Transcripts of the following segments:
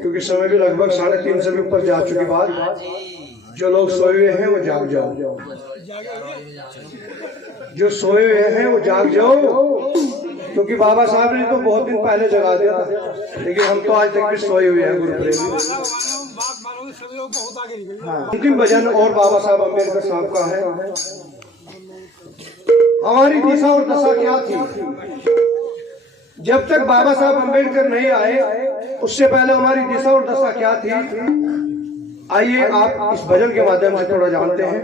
क्योंकि समय भी लगभग 3:30 से भी ऊपर जा चुकी बात। जो लोग सोए हुए हैं वो जाग जाओ, जो सोए हुए हैं वो जाग जाओ, क्योंकि बाबा साहब ने तो बहुत दिन पहले जगा दिया था, लेकिन हम तो आज तक भी सोए हुए हैं गुरु प्रेमी। अंतिम भजन और बाबा साहब अम्बेडकर साहब का है। हमारी दिशा और दशा क्या थी जब तक बाबा साहब अम्बेडकर नहीं आए, उससे पहले हमारी दिशा और दशा क्या थी? आइए आप इस भजन के माध्यम से थोड़ा जानते हैं।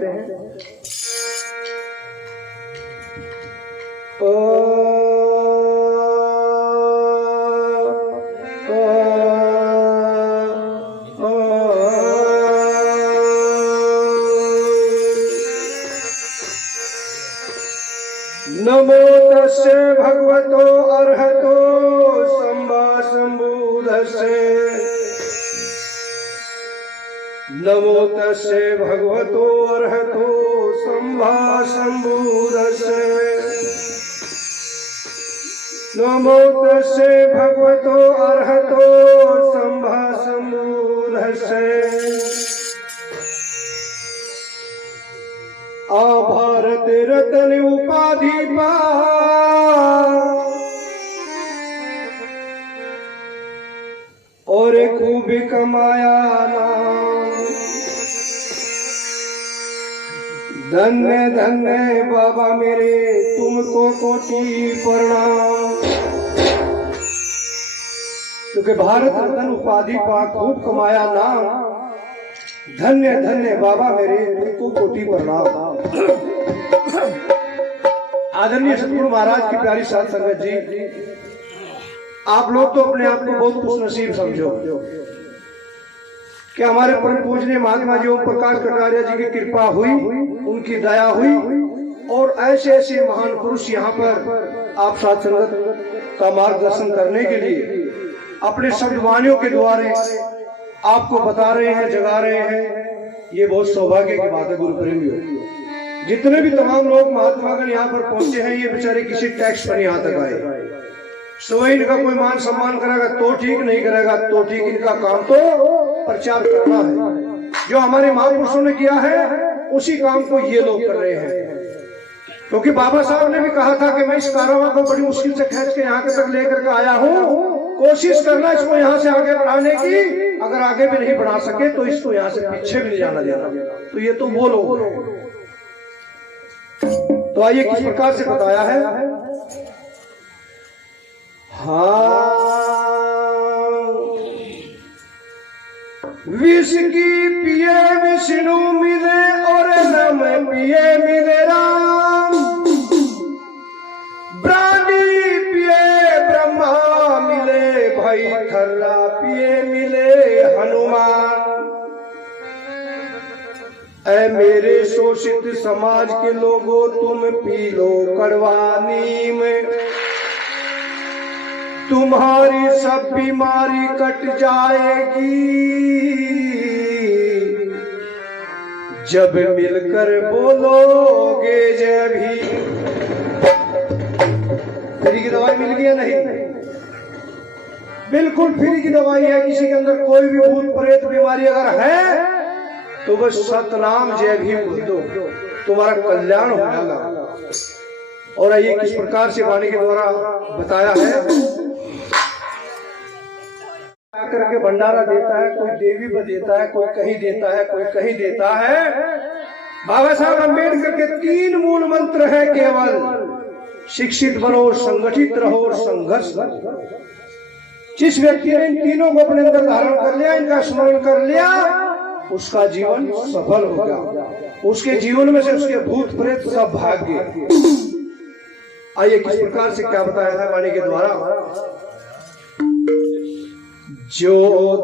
नमो तस्से भगवतो अर्हतो सम्मा सम्बुद्धस्से। नमो तस्से भगवतो अर्हतो सम्मा सम्बुद्धस्से। नमो तस्से भगवतो अर्हतो सम्मा सम्बुद्धस्से। आ भारत रत्न उपाधि पा और खूब कमाया नाम। धन्य धन्य बाबा मेरे तुमको कोटि प्रणाम। क्योंकि भारत रत्न उपाधि पा, खूब कमाया नाम। धन्य धन्य बाबा मेरे तुमको कोटि प्रणाम। आदरणीय सतगुरु महाराज की प्यारी साध संगत जी, आप लोग तो अपने आप को बहुत खुश नसीब समझो कि हमारे परम पूजनीय महात्मा जी ओम प्रकाश कटारिया जी की कृपा हुई, उनकी दया हुई और ऐसे ऐसे महान पुरुष यहाँ पर आप साध संगत का मार्गदर्शन करने के लिए अपने शब्द वाणियों के द्वारा आपको बता रहे हैं, जगा रहे हैं। ये बहुत सौभाग्य की बात है गुरु प्रेमियों। जितने भी तमाम लोग महात्मागण यहाँ पर पहुंचे हैं, ये बेचारे किसी टैक्स पर यहाँ तक आए। सो इनका कोई मान सम्मान करेगा तो ठीक, नहीं करेगा तो ठीक। इनका काम तो प्रचार करना है। जो हमारे महापुरुषों ने किया है उसी काम को ये लोग कर रहे हैं। क्योंकि बाबा साहब ने भी कहा था कि मैं इस कारवां को बड़ी मुश्किल से खींच के यहाँ तक लेकर के आया हूँ, कोशिश करना इसको यहाँ से आगे बढ़ाने की। अगर आगे भी नहीं बढ़ा सके तो इसको यहाँ से पीछे भी नहीं जाना देना। तो ये तो वो लोग। तो आइए किस प्रकार से बताया है। हाँ, विष की पिए विष्णु मिले और नम पिए मिले राम। ब्रांडी पिए ब्रह्मा मिले, भाई खर्रा पिए मिले हनुमान। ऐ मेरे शोषित समाज के लोगों, तुम पी लो कड़वा नीम। तुम्हारी सब बीमारी कट जाएगी जब मिलकर बोलोगे जय भीम। फ्री की दवाई मिल गई है? नहीं, बिल्कुल फ्री की दवाई है। किसी के अंदर कोई भी भूत प्रेत बीमारी अगर है तो बस सतनाम जय भीम बोल दो, तुम्हारा कल्याण हो जाएगा। और आइए किस प्रकार से वाणी के द्वारा बताया है। करके भंडारा देता है, कोई देवी पर देता है, कोई कहीं देता है, कोई कहीं देता है। बाबा साहब अम्बेडकर के 3 मूल मंत्र है केवल। शिक्षित बनो, संगठित रहो और संघर्ष करो। जिस व्यक्ति ने इन तीनों को अपने अंदर धारण कर लिया, इनका स्मरण कर लिया, उसका जीवन सफल हो गया। उसके जीवन में से उसके भूत प्रेत सब भाग गए। आइए किस प्रकार से क्या बताया था वाणी के द्वारा। जो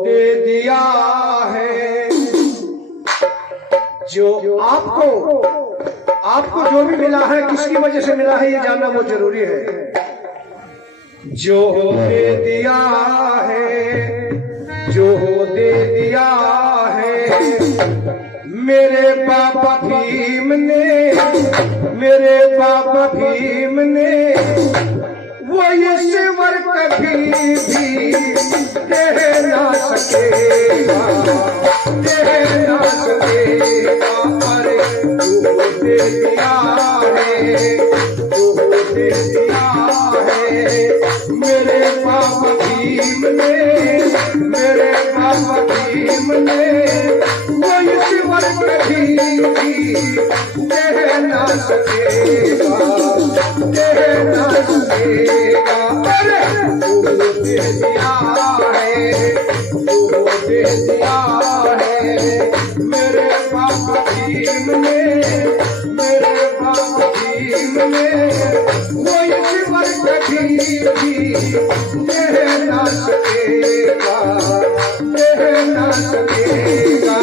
दे दिया है, जो आपको जो भी मिला है किसकी वजह से मिला है ये जानना बहुत जरूरी है। जो दे दिया है, जो दे दिया है मेरे बाबा भीम ने, मेरे बाबा भीम ने, वो ईश्वर कभी भी दे ना सकेगा, दे ना सकेगा। अरे तू दे दिया है, तू दे दिया है मेरे बाबा भीम ने, मेरे बाबा भीम ने। वो ईश्वर कभी भी दे ना सकेगा, दे ना सकेगा। अरे तू दे दिया है, तू दे दिया है मेरे बाबा भीम ने, मेरे बाबा भीम ने। वो ईश्वर कभी भी दे ना सकेगा, दे ना सकेगा।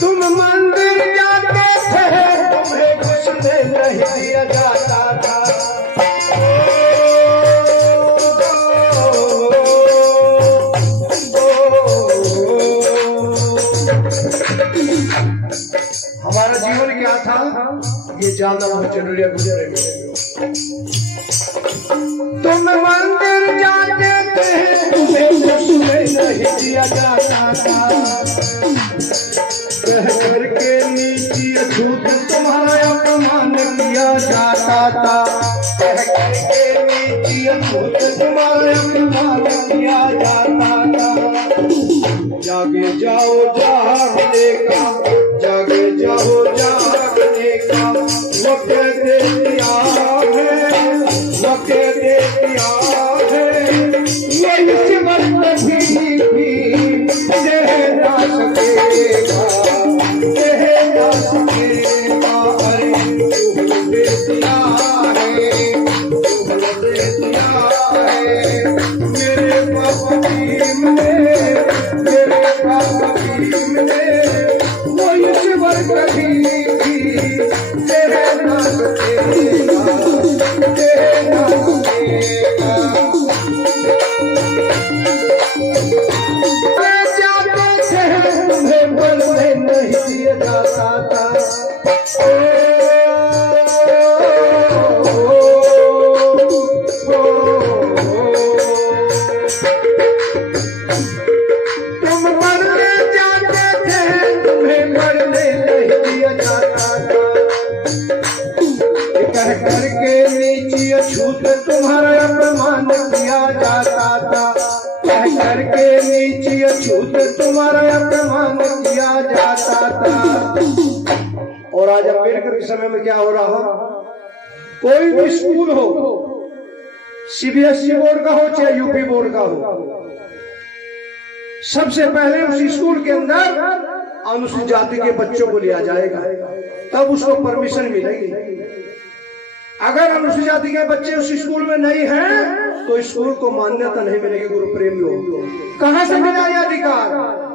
तुम मंदिर जाते थे, तुम्हें घुसने नहीं दिया जाता था। हमारा जीवन क्या था ये जानना बहुत जरूरी है गुजरे में। तुम मंदिर जाते थे, तुम्हें घुसने नहीं दिया जाता था। कह करके नीची छूट तुम्हारा अपमान किया जाता था, कह करके नीची छूट तुम्हारा अपमान किया जाता था। जागे जाओ जागने का, जागे जाओ जागने का वक्त दे दिया है, वक्त दे दिया है। ये ईश्वर कभी भी दे ना सकेगा, दे ना सकेगा। अरे तू दे दिया है, तू दे दिया है मेरे बाबा भीम ने, मेरे बाबा भीम ने। वो ईश्वर कभी भी दे ना सकेगा, दे ना सकेगा। तुम्हें बोलने नहीं दिया जाता था। तुम मरने जाते थे, तुम्हें मरने नहीं दिया जाता था। कह करके नीची छूट तुम्हारा अपमान किया जाता था, कह करके नीची छूट तुम्हारा अपमान किया जाता था। और आज अम्बेडकर के समय में क्या हो रहा, कोई भी स्कूल हो, सीबीएसई बोर्ड का हो चाहे यूपी बोर्ड का हो, सबसे पहले उस स्कूल के अंदर अनुसूचित जाति के बच्चों को लिया जाएगा, तब उसको परमिशन मिलेगी। अगर अनुसूचित जाति के बच्चे उस स्कूल में नहीं हैं तो स्कूल को मान्यता नहीं मिलेगी। गुरु प्रेमियों, कहां से मिला यह अधिकार,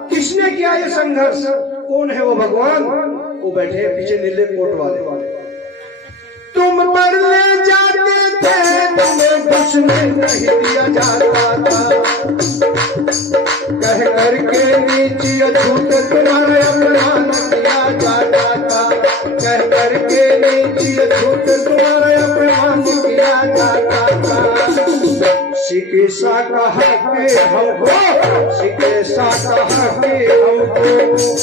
किसने किया ये संघर्ष, कौन है वो भगवान? वो बैठे हैं पीछे नीले कोट वाले। तुम मरने जाते थे, तुम्हें घुसने नहीं दिया जाता था। कह करके नीची छूट तुम्हारे अपमान किया जाता था, कह करके नीची छूट तुम्हारे अपमान किया जाता था। चिकित्सा कहा के हमको, चिकित्सा कहा के हमको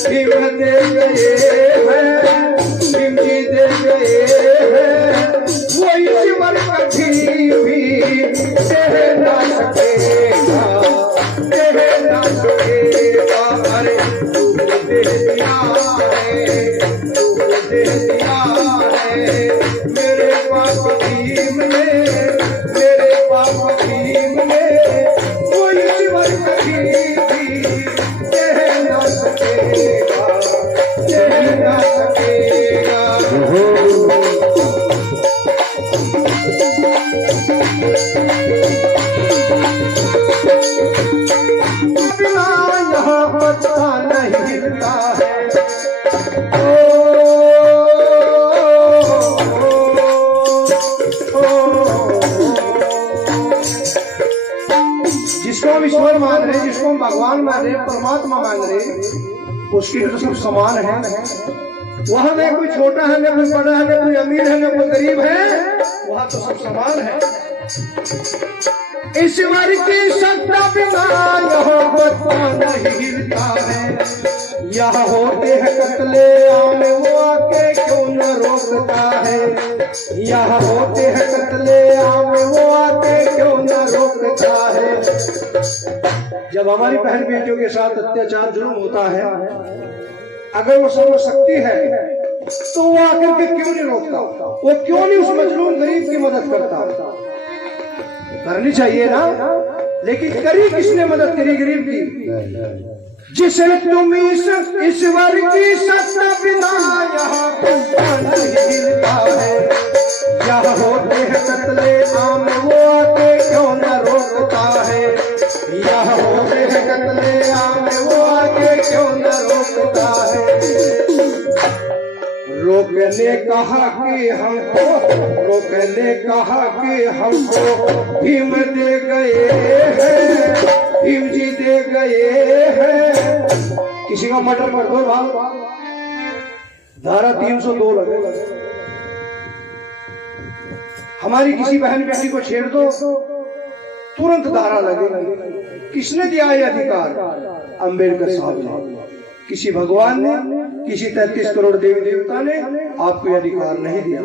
भीम दे गए हैं, भीम जी दे गए हैं। वो ईश्वर कभी भी दे ना सकेगा, दे ना सकेगा। अरे तू दे दिया है, तू दे दिया है मेरे बाबा भीम ने, मेरे बाबा भीम ने। वो ईश्वर कभी भी दे ना सकेगा, दे ना सकेगा। भगवान मान रहे, परमात्मा मान रहे, उसके लिए तो सब समान है। वहां में कोई छोटा है, न कोई बड़ा है, न कोई अमीर है, न कोई गरीब है, वहां तो सब समान है। ईश्वर की सत्ता बिना यहाँ पता नहीं हिलता है। यहाँ होते हैं कत्ले आम, वो आके क्यों न रोकता है। यहाँ होते हैं कत्ले आम, वो आके क्यों न रोकता है। जब हमारी बहन बेटियों के साथ अत्याचार जुल्म होता है, अगर वो सर्वशक्ति है तो वो आकर के क्यों नहीं रोकता, वो क्यों नहीं उस मजलूम गरीब की मदद करता। करनी चाहिए ना, लेकिन करी किसने मदद करी गरीब की। जिसे तुम ईश्वर की सत्ता बिना यहाँ नहीं हिलता है। यहाँ होते हैं कत्ले आम, वो आके क्यों न रोकता है। यहाँ होते हैं कत्ले आम, वो आके क्यों न रोकता है। रोकने कहा कि हमको, रोकने कहा कि हमको भीम दे गए हैं, भीम जी दे गए हैं। किसी का मर्डर कर दो भाव, धारा 302 लगे। हमारी किसी बहन बेटी को छेड़ दो, तुरंत धारा लगे। किसने दिया ये अधिकार? अम्बेडकर साहब ने। किसी भगवान ने, किसी 33 करोड़ देवी देवता ने आपको अधिकार नहीं दिया।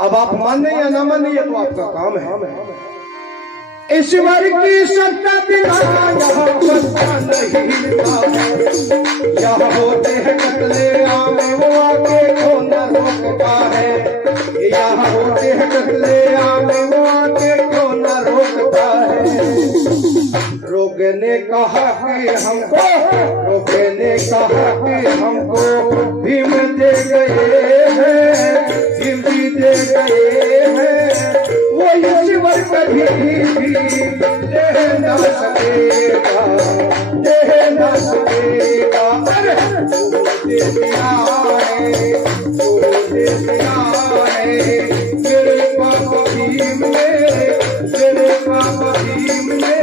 अब आप माने या ना माने, ये तो आपका काम है। ईश्वर की सत्ता बिना यहाँ पता नहीं हिलता है। यहाँ होते हैं कत्ले आम, वो आके क्यों न रोकता है। यहाँ होते हैं कत्ले आम, वो आके क्यों न रोकता है। रोकने कहा कि हमको, रोकने कहा कि हमको भीम दे गए हैं, भीम जी दे गए हैं। वो ईश्वर कभी भी दे न सकेगा, दे न सकेगा। अरे दे दिया है, दे दिया है मेरे पापा भीम ने, मेरे पापा भीम ने।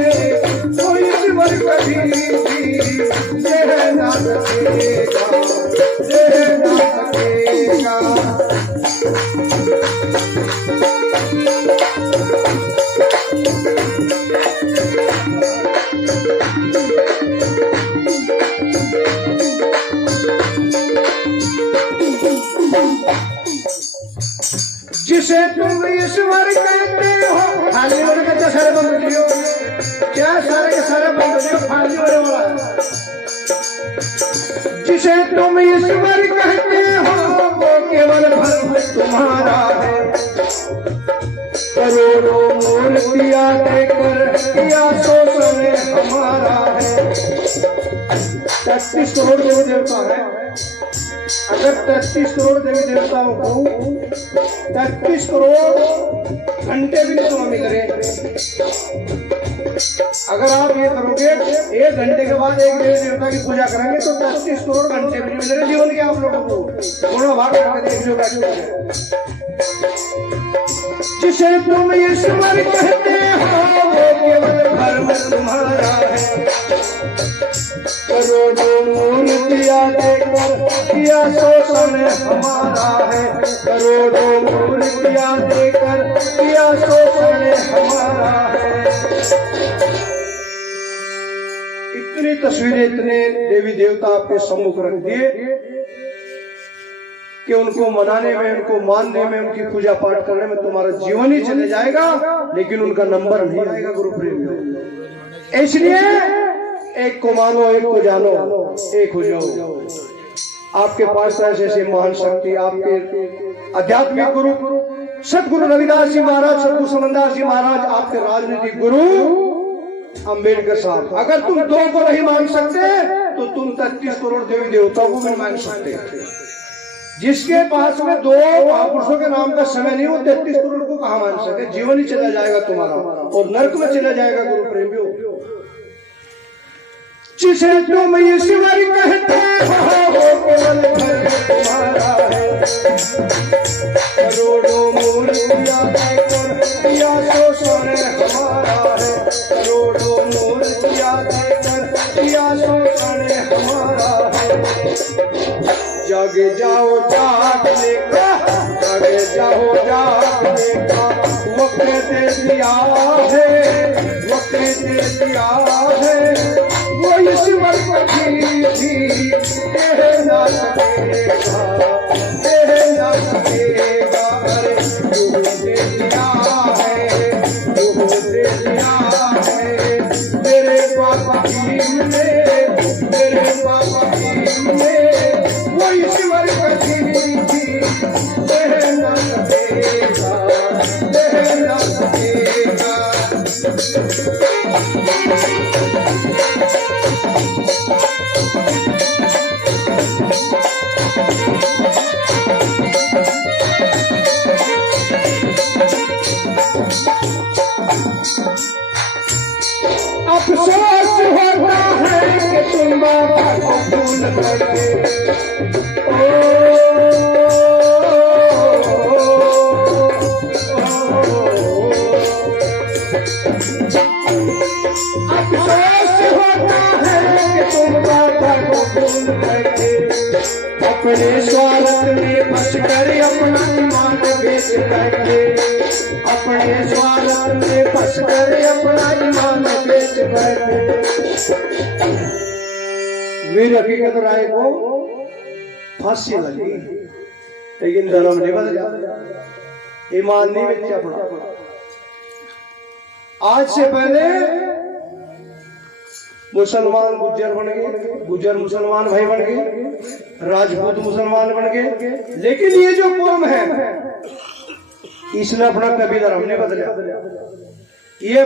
कभी दे न सकेगा, दे न सकेगा। जिसे तुम ईश्वर कहते हो, खाली होने का सारे बंद लियो, क्या सारे के सारे बंद लियो, खाली होने वाला। जिसे तुम ईश्वर कहते हो, वो केवल भ्रम तुम्हारा है। करोड़ों मूर्तियां देकर किया शोषण हमारा है। 33 करोड़ देवी देवता है। अगर 33 करोड़ देवी देवताओं को 33 करोड़ घंटे भी नहीं स्वामी करें, अगर आप ये करोगे 1 घंटे के बाद एक देवी देवता की पूजा करेंगे तो 33 करोड़ घंटे भी नहीं मिलेंगे जीवन के। आप लोगों को थोड़ा भाग करके देख लो कैसे। जिसे तुम ईश्वर कहते हो, वो केवल धर्म तुम्हारा है। करोड़ों मूर्तियां देकर किया शोषण हमारा है। करोड़ों मूर्तियां देकर किया शोषण हमारा है। इतनी तस्वीरें, इतने देवी देवता आपके सम्मुख रख दिए कि उनको मनाने में, उनको मानने में, उनकी पूजा पाठ करने में तुम्हारा जीवन ही चले जाएगा, लेकिन उनका नंबर नहीं आएगा गुरु प्रेम। इसलिए एक को मानो, एक को जानो, एक हो जाओ। आपके पास ऐसे ऐसे महान शक्ति, आपके आध्यात्मिक गुरु सतगुरु रविदास जी महाराज, सतगुरु समनदास जी महाराज, आपके राजनीतिक गुरु अम्बेडकर साहब। अगर तुम 2 को नहीं मान सकते तो तुम 33 करोड़ देवी देवताओं को भी मान सकते। जिसके पास में 2 महापुरुषों के नाम का समय नहीं, वो 33 करोड़ को कहाँ मान सके। जीवन ही चला जाएगा तुम्हारा और नरक में चला जाएगा गुरु प्रेमियों। जिसे तुम ईश्वर कहते हो, वो केवल धर्म तुम्हारा है। करोड़ों मूर्तियां देकर किया शोषण हमारा है। करोड़ों मूर्तियां देकर किया शोषण हमारा है। जागे जाओ जागने का, जागे जाओ जागने का वक्त दे दिया है, वक्त दे दिया है। वो ईश्वर कभी भी कह ना सकेगा, कह ना सकेगा। अरे जो दे दिया है, जो दे दिया है तेरे बाबा भीम ने, तेरे बाबा भीम ने। वो ईश्वर कभी भी कह ना सकेगा, कह ना सकेगा। अफसोस होता है कि तुम बाबा को भूल गए। अफसोस होता है कि तुम बाबा को भूल गए। अपने स्वार्थ में फंस कर अपना ईमान बेच बैठे, अपने स्वार्थ में फंस कर अपना ईमान बेच बैठे। वीर हकीकत राय को फांसी लगी, लेकिन धर्म नहीं बदला, ईमान नहीं बेचा पड़ा। आज से पहले मुसलमान गुज्जर बन गए, गुज्जर मुसलमान भाई बन गए, राजपूत मुसलमान बन गए, लेकिन ये जो कौम है इसने अपना कभी धर्म नहीं बदला। ये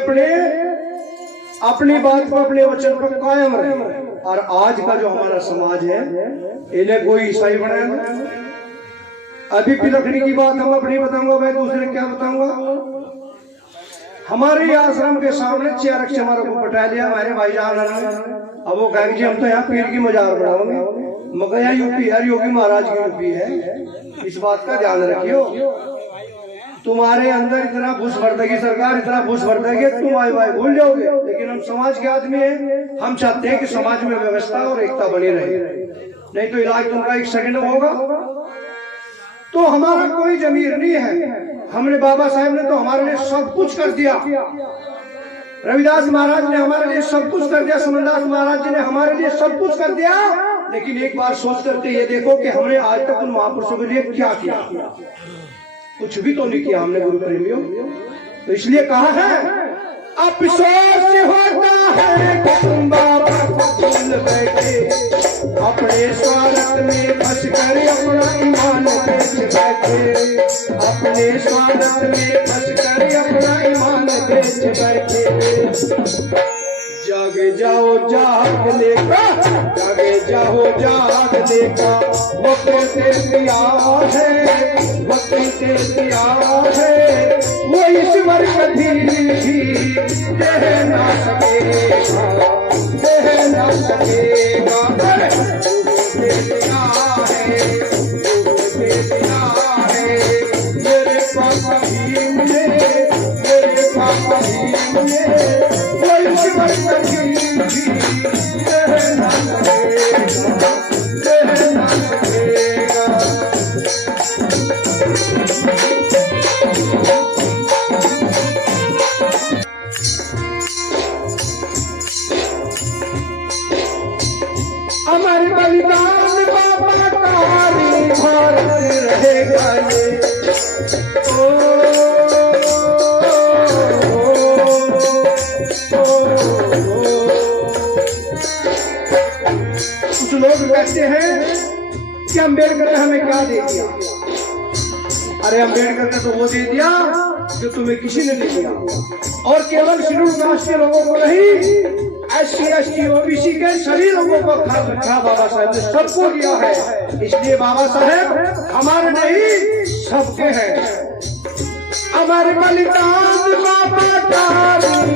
अपनी बात को, अपने वचन पर कायम रहे। और आज का जो हमारा समाज है इन्हें कोई ईसाई बनाया। अभी पिलखड़ी की बात हम अपनी बताऊंगा, मैं दूसरे क्या बताऊंगा। हमारे आश्रम के सामने 6 रक्ष हमारा को बटा लिया हमारे भाईजान ने। अब वो कहेंगे जी हम तो यहाँ पीर की मजार बनाओगे, मगर यहाँ यूपी है, योगी महाराज की यूपी है। इस बात का ध्यान रखियो। तुम्हारे अंदर इतना घूस भरदेगी सरकार, इतना घूस भरदेगी तुम आई भाई भूल जाओगे। लेकिन हम समाज के आदमी हैं, हम चाहते हैं कि समाज में व्यवस्था और एकता बनी रहे, नहीं तो इलाज तुमका 1 सेकंड में होगा। तो हमारा कोई जमीर नहीं है। हमने बाबा साहब ने तो हमारे लिए सब कुछ कर दिया, रविदास महाराज ने हमारे लिए सब कुछ कर दिया, सुमनदास महाराज जी ने हमारे लिए सब कुछ कर दिया। लेकिन एक बार सोच करके ये देखो कि हमने आज तक उन महापुरुषों के लिए क्या किया। कुछ भी तो नहीं किया हमने गुरु प्रेमियों। तो इसलिए कहा है अफसोस होता है कि तुम बाबा को भूल बैठे, अपने स्वार्थ में फंस कर अपना ईमान बेच बैठे, अपने स्वार्थ में फंस कर अपना ईमान बेच बैठे। जागे जाओ जागने का, जागे जाओ जागने का वक्त दे दिया है, वक्त दे दिया है। वो ईश्वर कभी भी कह ना सकेगा, कह ना सकेगा। दे दिया है, दे दिया है मेरे पापा भीम ने, मेरे पापा भीम ने। वो ईश्वर कभी भी कह ना सकेगा, कह ना सकेगा। हमारे बलिदान बाबा का भारत रहेगा ये। कुछ लोग कहते हैं कि अम्बेडकर ने हमें क्या दे दिया। अरे अम्बेडकर ने तो वो दे दिया जो तुम्हें किसी ने नहीं दिया। और केवल शेड्यूल कास्ट के लोगों को नहीं, SC ST OBC के सभी लोगों को खास रखा बाबा साहब ने, सबको दिया है। इसलिए बाबा साहब हमारे नहीं सबके हैं। हमारे बलिदान बाबा का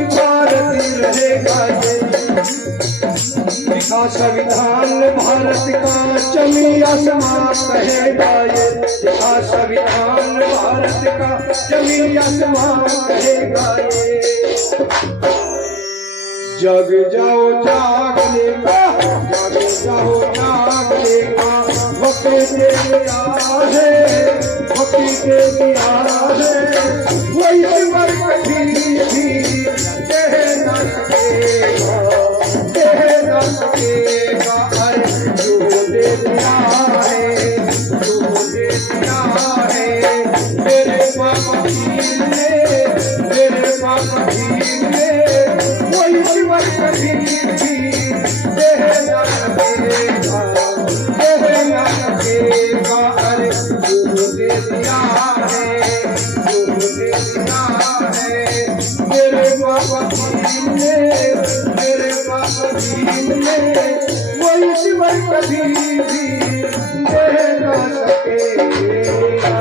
भारत रहेगा ये। लिखा संविधान भारत का जमी आसमान कहेगा ये। लिखा संविधान भारत का जमी आसमान कहेगा ये। जग जाओ जागने का, जग जाओ जागने का वक्त दे दिया है, वक्त दे दिया है। वही मर कभी भी कह न सकेगा, कह न सकेगा। अरे जो दे दिया है, जो दे दिया है मेरे बाबा पीर ने, मेरे बाबा पीर ने। वही मर कभी भी कह न सकेगा, कह न सकेगा। अरे जो दे दिया है, जो दे दिया है मेरे बाबा पीर ने, मेरे बाबा पीर ने। वही शिवर कभी भी दे न सकेगा।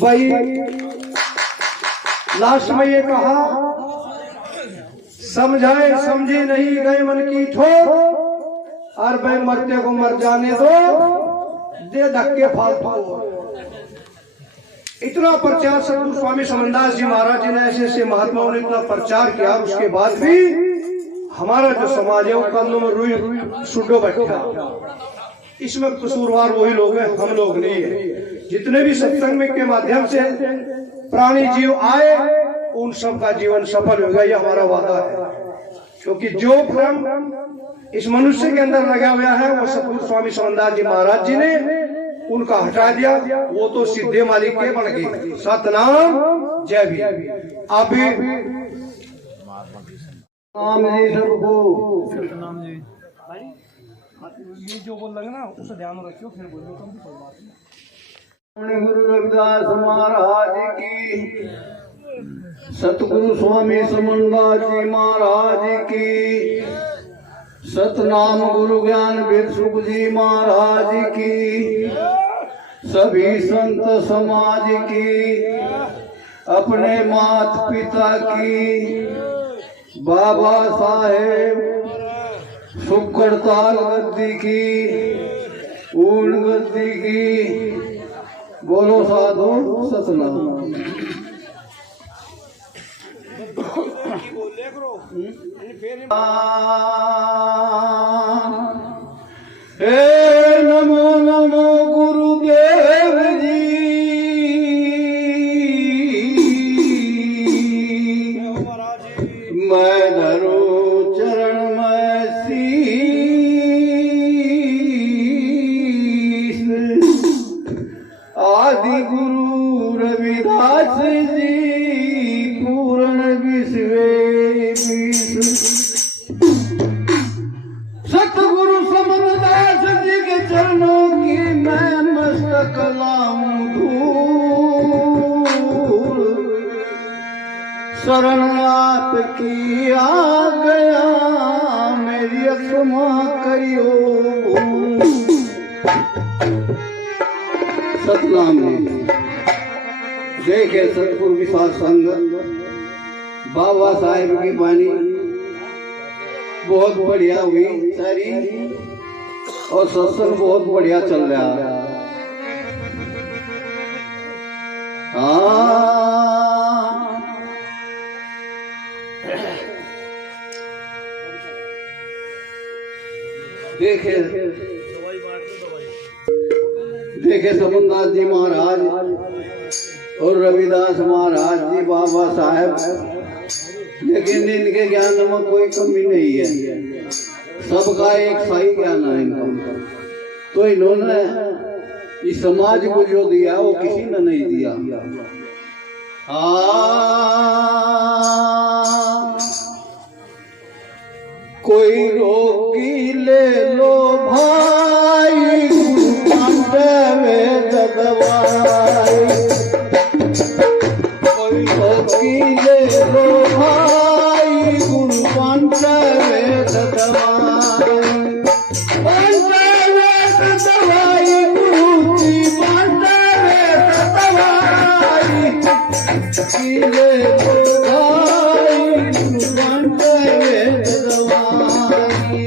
भाई लास्ट में ये कहा, समझाए समझे नहीं गए मन की ठोर, और भाई मरते को मर जाने दो, दे धक्के फालतू। इतना प्रचार सतगुरु स्वामी समनदास जी महाराज जी ने, ऐसे ऐसे महात्माओं ने इतना प्रचार किया, उसके बाद भी हमारा जो समाज है वो कदमों में रुई सुडो बैठा। इसमें कसूरवार वही लोग हैं, हम लोग नहीं है। जितने भी सत्संग के माध्यम से प्राणी जीव आए, उन सब का जीवन सफल होगा, ये हमारा वादा है। क्योंकि जो भ्रम इस मनुष्य के अंदर लगा हुआ है वो सतगुरु स्वामी समनदास जी महाराज जी ने उनका हटा दिया, वो तो सीधे मालिक के बन गए। सतनाम जय भी। अभी नाम जी सबको, ये जो बोल लगे ना उसे ध्यान रखियो, फिर बोलियो तुम भी कोई बात नहीं। गुरु रविदास महाराज की, सतगुरु स्वामी समनदास जी महाराज की, सतनाम गुरु ज्ञान वीर सुख जी महाराज की, सभी संत समाज की, अपने माता पिता की, बाबा साहेब सुखड़ताल गद्दी की, ऊन गद्दी की। बोलो साधु सतनाम। हे नमो नमो गुरुदेव जी, मैं धरो चरण में शीश। आदि गुरु रविदास जी पूर्ण विश्वे सतगुरु समनदास जी के चरणों की मैं मस्तक लाऊं धूल। शरण आपकी आ गया, मेरी क्षमा करियो। सतनाम जी देखे सतगुरु विश्वास संघ बाबा साहेब की वाणी बहुत बढ़िया हुई सारी, और सत्संग बहुत बढ़िया चल रहा है। देखे समनदास जी महाराज और रविदास महाराज जी बाबा साहेब, लेकिन इनके ज्ञान में कोई कमी नहीं है, सबका एक सही ज्ञान है इनको। तो इन्होंने इस समाज को जो दिया वो किसी ने नहीं दिया। कोई रोकी ले लो भाई, वेद दवाई। कोई रोकी ले लो भाई, गुरु पंच वेद दवाई। पंच वेद दवाई, गुरु जी पंच वेद दवाई। ले लो भाई, गुरु पंच वेद दवाई।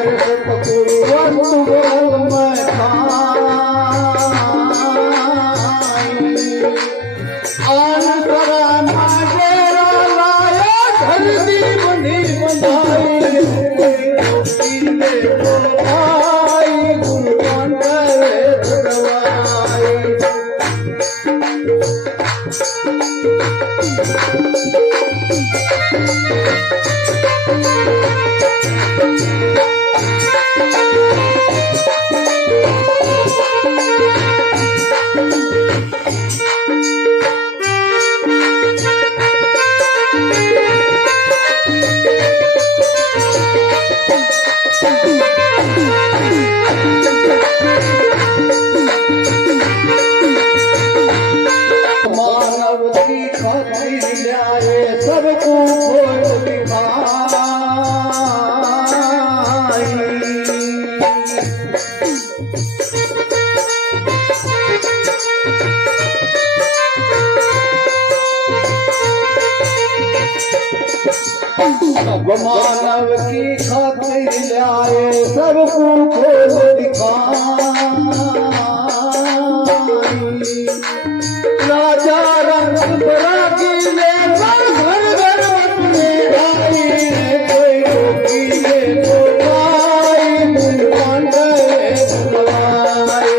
हर सतगुरु में आन करा माजेरा लाया धरती बनी बनाई आई गुरुवान करे दरवाई मानव की खातिर ल्याए सबको मानव की खातिर ल्याए सबको खोल दिखाई राजा रंग रागी ले घर घर में आई कोई रोकी ले तो आई भगवान करे भगवाई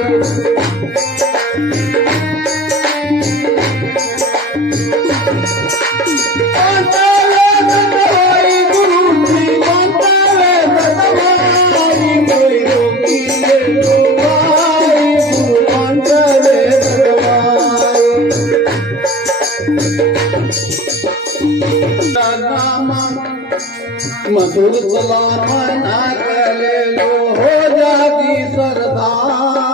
मधुर सलाम ना करे लो हो जाती सरदाई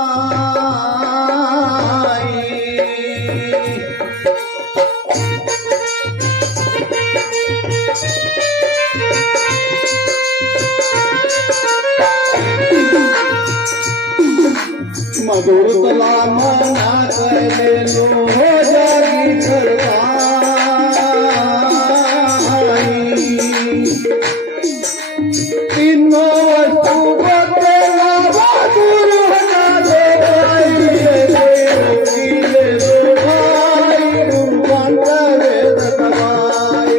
मधुर सलाम ना करे लो हो जाती सरदाई तीनों वस्तु बदला बहादुर बना दे भाई भगवान करे दरबाई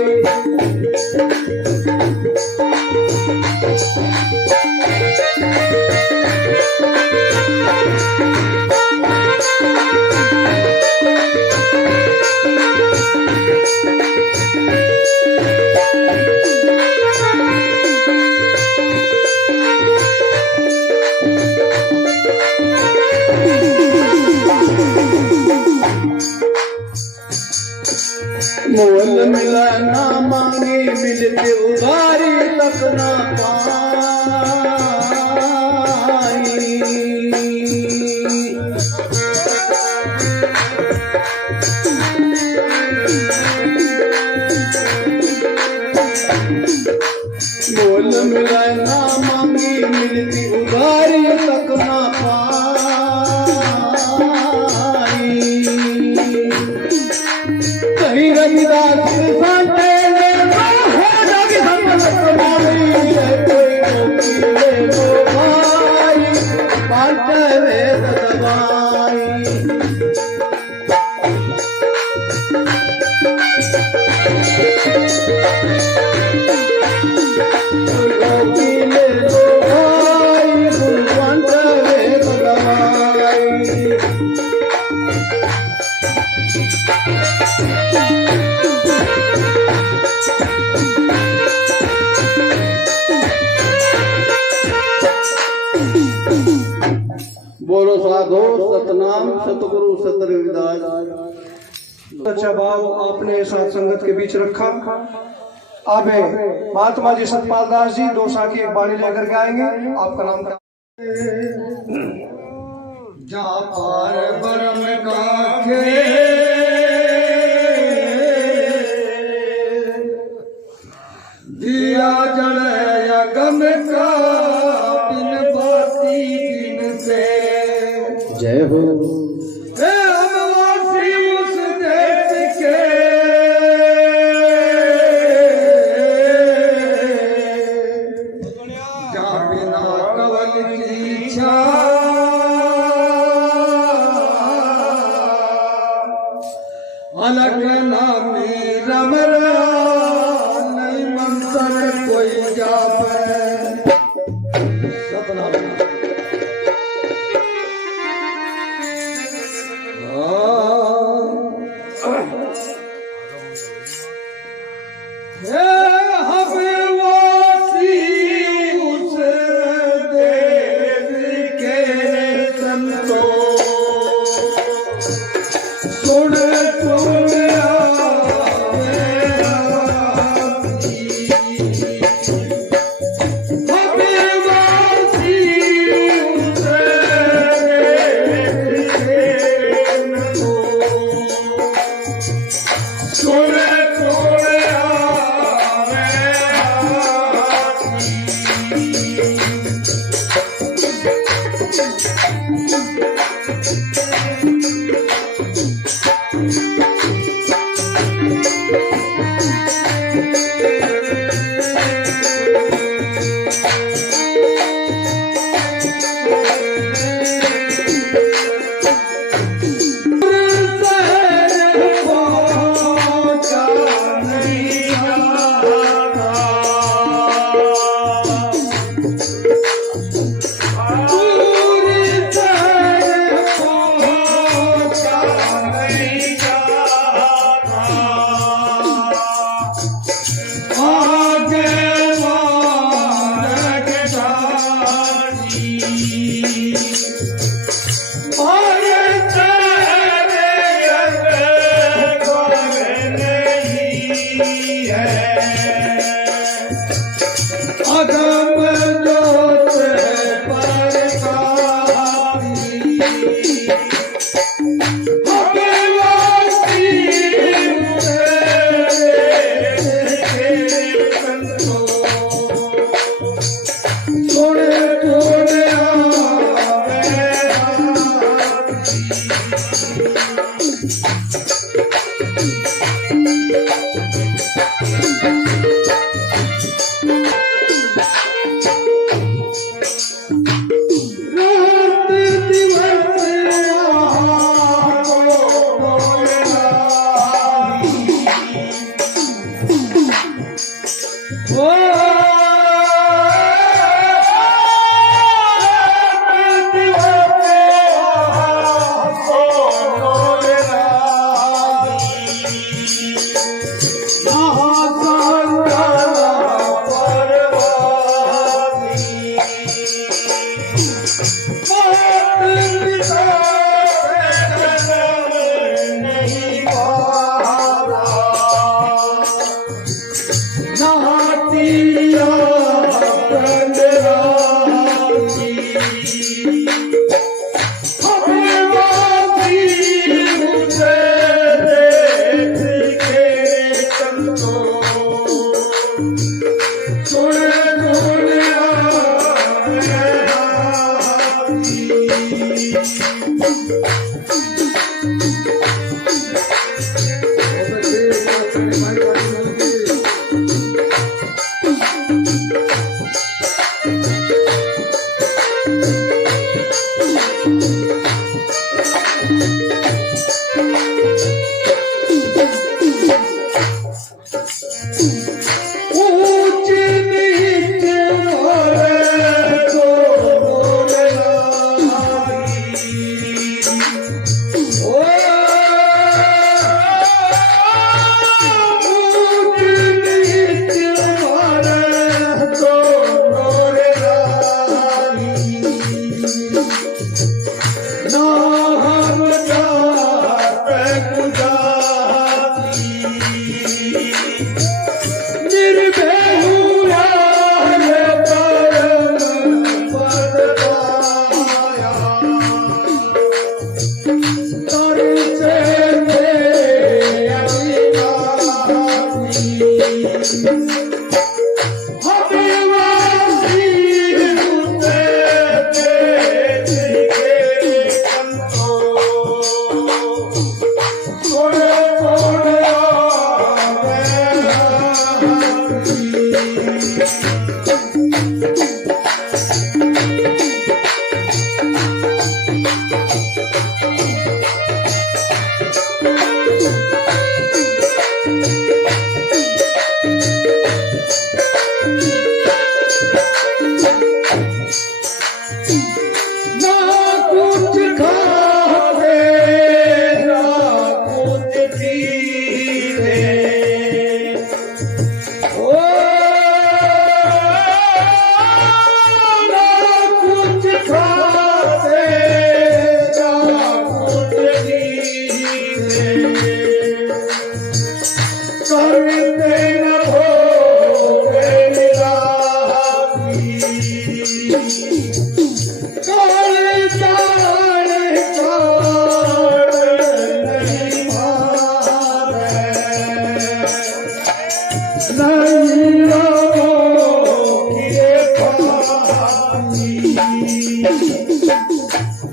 मोल मिला ना मांगी मिलते उधारी तक ना पाई मोल मिला ना मांगी मिलती उधारी तक ना पाई कहीं रविदास संते ले हो जागी संपत मारी कोई रोकी ले लो भाई पांच वेद दवाई रोकी ले लो भाई भगवान वेद दवाई बोलो साधो सतनाम सतगुरु सत रविदास। अच्छा भाव आपने साथ संगत के बीच रखा। अब महात्मा जी सतपाल दास जी दो साखी एक बाणी लेकर के आएंगे। आपका नाम जा पार बरम काखे दिया जड़या गम का बिन बाती दिन से जय हो हमवासी उस देश के जा बिना कवन की छा अलग नामी रमरा नहीं मंत्र कोई जापे सतनाम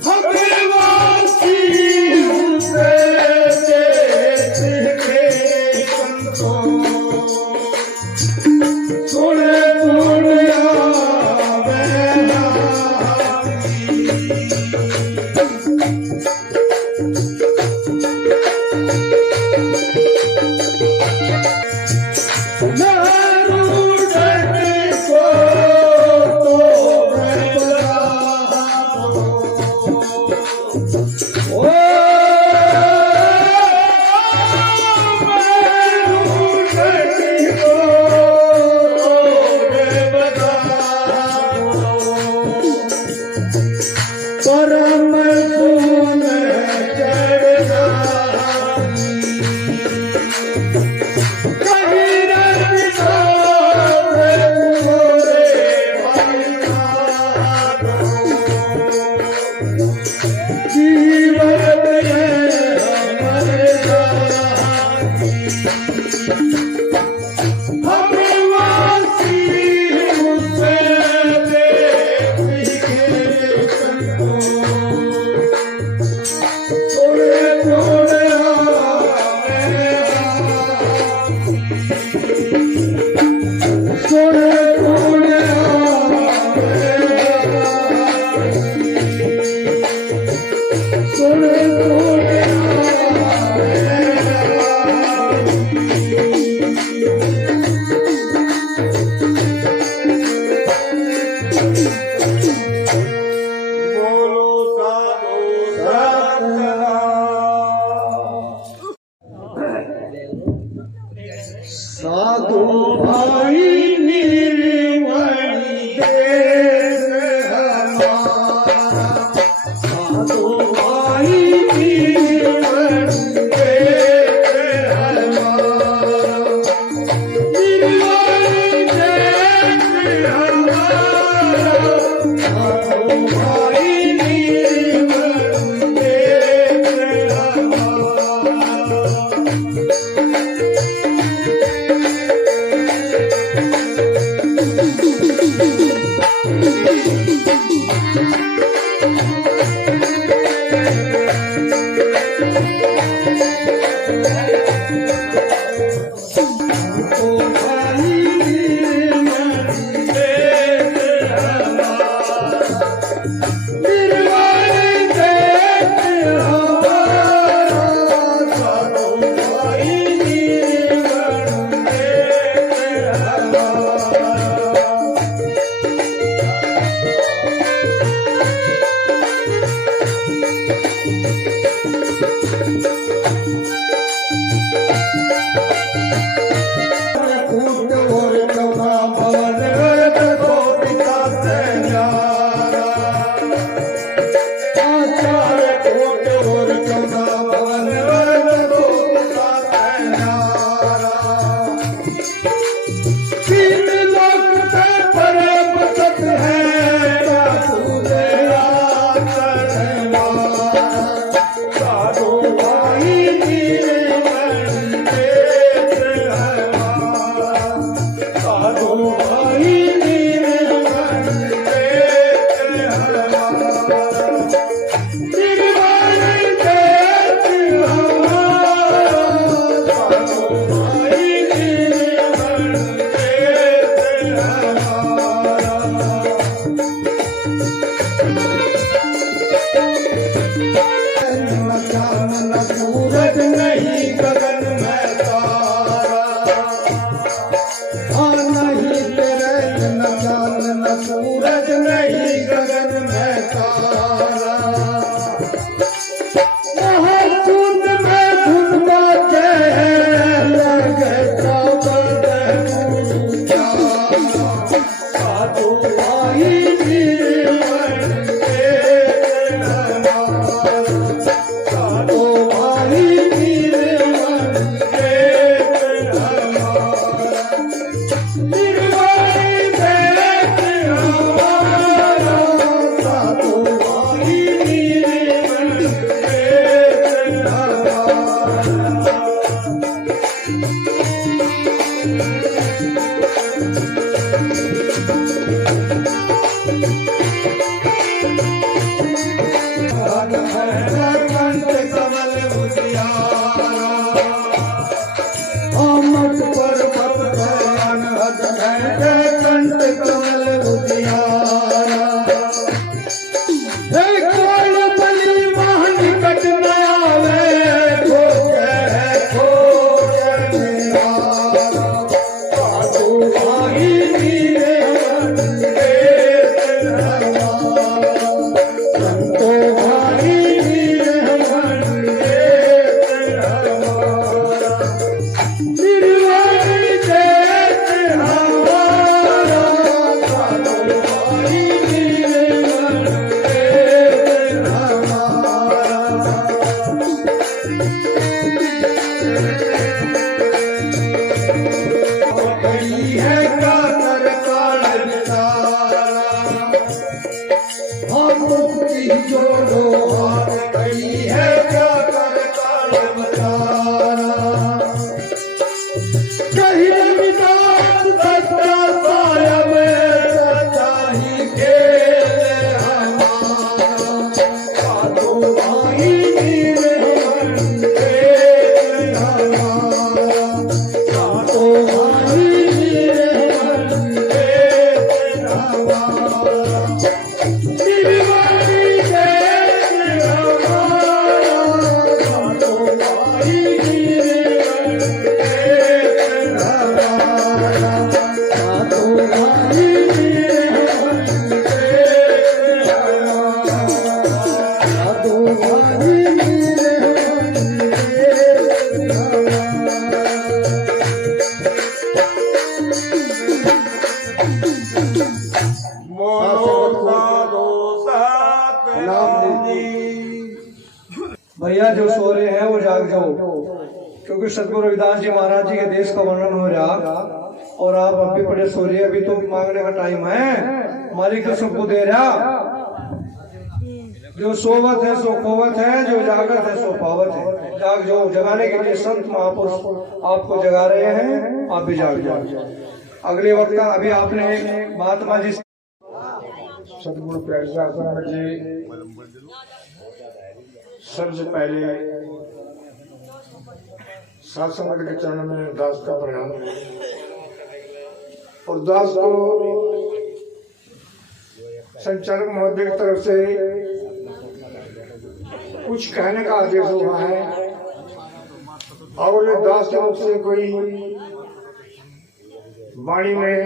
भगवासी उनसे देखे संतों थोड़े थोड़े आवे परम सुन चढ़ना कहीं रखना मोरे जीवन में हमारे भगवासी उनसे देखे संतों थोड़े थोड़े थोड़े थोड़े थोड़े थोड़े बोलो साधु साधु भाई निर्वाणी देश हमारा साधु भाई निर्वाणी देश हमारा निर्वाणी देश हमारा साधु भाई निर्वाणी देश हमारा सूरज नहीं गगन में तारा, हाँ नहीं तेरे न चांद न सूरज नहीं गगन में तारा। वहाँ धुंध में धुन बाजे लगता बदन ऊंचा, साधु भाई जीवन के हमारा, साधु भाई जीवन के हमारा, निर्वाणी देश हमारा, साधु भाई कंठ कमल उजियारा मठ पर्वत अनहद कंठ कमल उजियारा कोल बलि मह निकट न आवे साधु भाई मीरे संतो भाई मीरे निर्वाणी देत हमारा साधु भाई मीरे गई है कातर काल तारा हम मुक्ति जोड़ो हाथ गई है कातर काल तारा कहीं रविदास सच्चा साया में सच्चा ही खेल हमारा साधु भाई मीरे हमारा साधु भाई मीरे हमारा निर्वाणी देत हमारा साधु भाई मीरे हमारा साधु भाई मीरे साधु भाई मीरे भैया जो सो रहे हैं वो जाग जाओ, क्योंकि सतगुरु रविदास जी महाराज जी के देश का वर्णन हो रहा और आप अभी बड़े सो रहे हैं। अभी तो मांगने का टाइम है, मालिक तो सबको दे रहा। जो सोवत है सो खोवत है, जो जागत है सो पावत है। जाग जाओ, जगाने के लिए संत महापुरुष आपको जगा रहे हैं, आप भी जाग जाओ। अगले वक्त का अभी आपने महात्मा जी सतगुरु प्यारे साहब जी सबसे पहले सात संगत के चरण में दास का प्रणाम और दास को संचालक महोदय की तरफ से कुछ कहने का आदेश हुआ है और दास के मुख से कोई वाणी में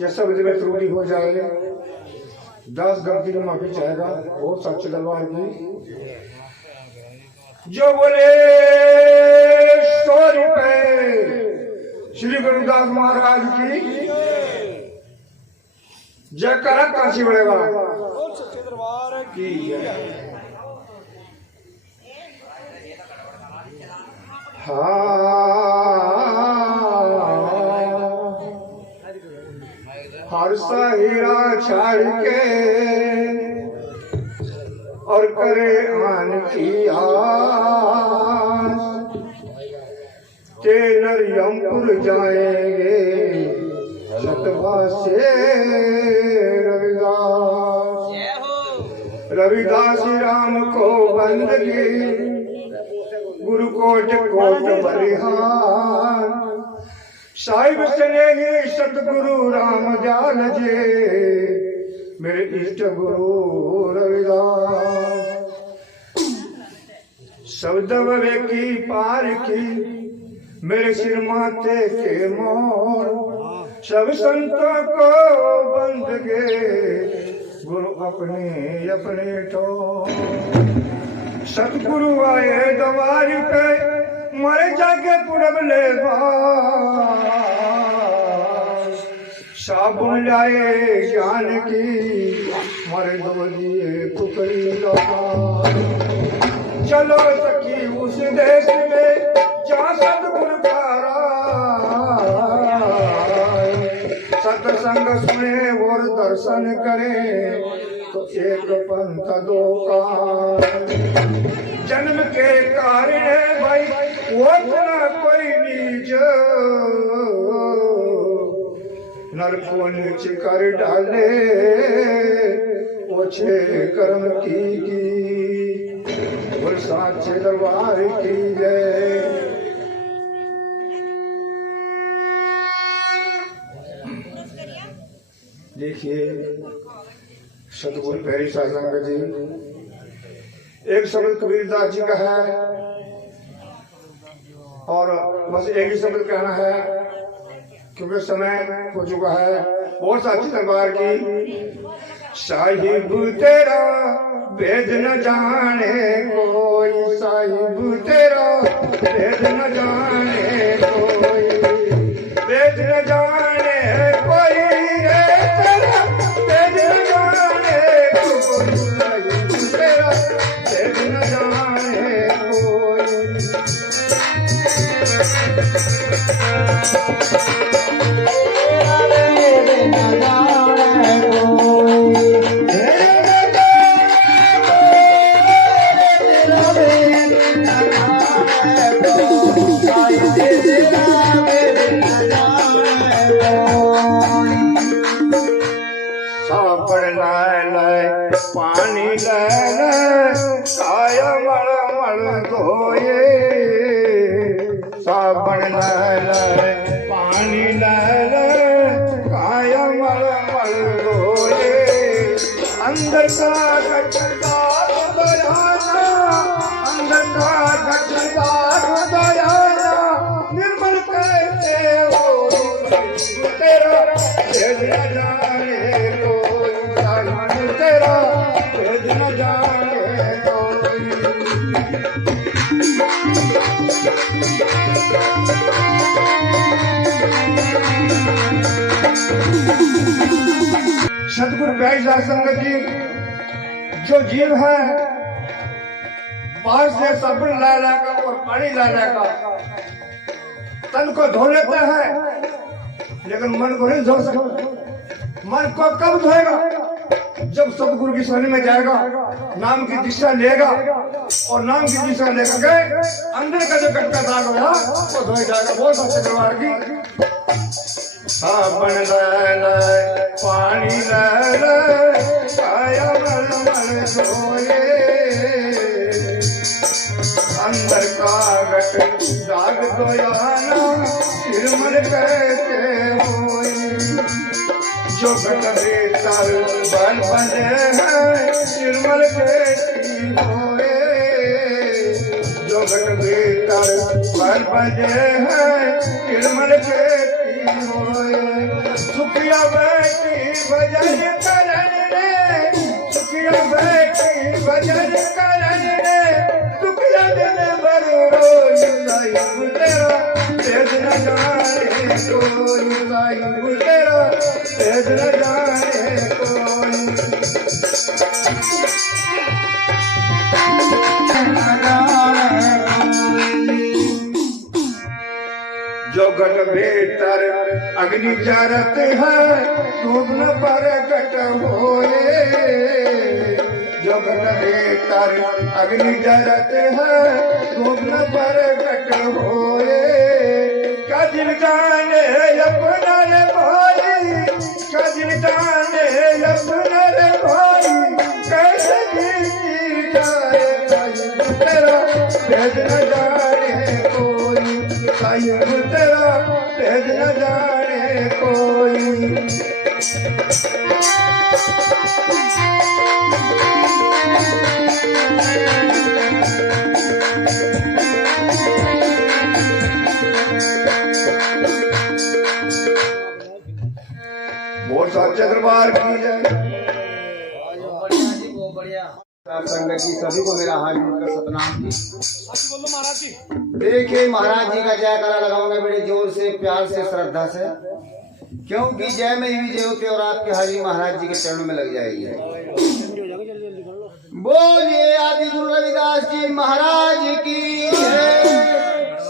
या शब्द में त्रुटि हो जाए, दास गलती की माफी चाहेगा। बहुत सच्चे दरबार की जो बोले 100 रुपए श्री गुरुदास महाराज की जयकारा काशी बढ़ेगा की हर हीरा छाड़ के और करे आन की आस ते नरियमपुर जाएंगे सतवा से रविदास राम को बंदगी गुरु कोट कोट बलिहान साहिब स्नेही सतगुरु राम जाल जे मेरे इष्ट गुरु रविदास शब्द की पार की मेरे सिर माथे के मोर सब संतों को बंद गे गुरु अपने अपने ठोर सतगुरु आए दवारी पे मरे जाके पुरब ले साबुन लाए ज्ञान की मरे दो दिए पुकड़ी चलो सखी उस देश में जहाँ सतगुरु का राय सत्संग सुने और दर्शन करे तो एक पंथ दो का जन्म के कारण है भाई वो ना कोई नीच नर को नीचे कर डाले ओछे कर्म की बोल साचे दरबार की जय। देखिए सतगुरु प्यारी साधना जी एक शब्द कबीरदास जी का है और बस एक ही शब्द कहना है क्योंकि समय हो चुका है। बहुत साची दरबार की साहिब तेरा वेद न जाने कोई, साहिब तेरा वेद न जाने कोई, वेद न जाने कोई रे तेरा वेद न जाने कोई, साहिब तेरा वेद न जाने कोई। पानी ले काया मल मल धोए, साबण ले पानी ले काया मल मल धोए, अंदर का गठका दयाना, अंदर का गठका दयाना, निर्मल कहते हो तेरा भेद न जाने कोई, साहिब तेरा भेद न जाने कोई। सतगुरु प्यारी साध संगत जी जो जीव है बाहर से साबुन ला लाकर और पानी ला लाकर तन को धो लेता है लेकिन मन को नहीं धो सकता। मन को कब धोएगा? जब सतगुरु की शरण में जाएगा, नाम की दिशा लेगा और नाम की दिशा लेकर गए अंदर का जो कटका दाग होगा वो धोए जाएगा। बहुत अच्छे दरबार की साबन ले पानी ले काया मल मल धोए, अंदर का गट दाग धोयाना निर्मल कहते होए, जो घट भीतर बल बने हैं निर्मल कहती होए, जो घट भीतर बल बने हैं निर्मल कहती होए। सुखिया बैठी भजन करन रे, सुखिया बैठी भजन करन रे, सुखिया दिन भर रोज साहिब तेरा भेद न जाने कोई, साहिब तेरा भेद न जाने कोई। जो घट भीतर अग्नि जरत है धूप न पर घट होए, जो घट भीतर अग्नि जरत है धूप न पर घट होए, कदिन जाने अपना रे भाई, कदिन जाने अपना रे भाई, कैसे जी जाए साहिब तेरा भेद न जाने कोई, साहिब तेरा भेद न जाने कोई। बहुत साचे दरबार की जय। संगत जी सभी को मेरा हार्दिक सतनाम जी। बोलो महाराज जी। देखिए महाराज जी का जयकारा लगाऊंगा बड़े जोर से, प्यार से, श्रद्धा से, क्योंकि जय में ही जय होते और आपके हाजी महाराज जी के चरणों में लग जाएगी। बोलिए आदि गुरु रविदास जी महाराज की जय,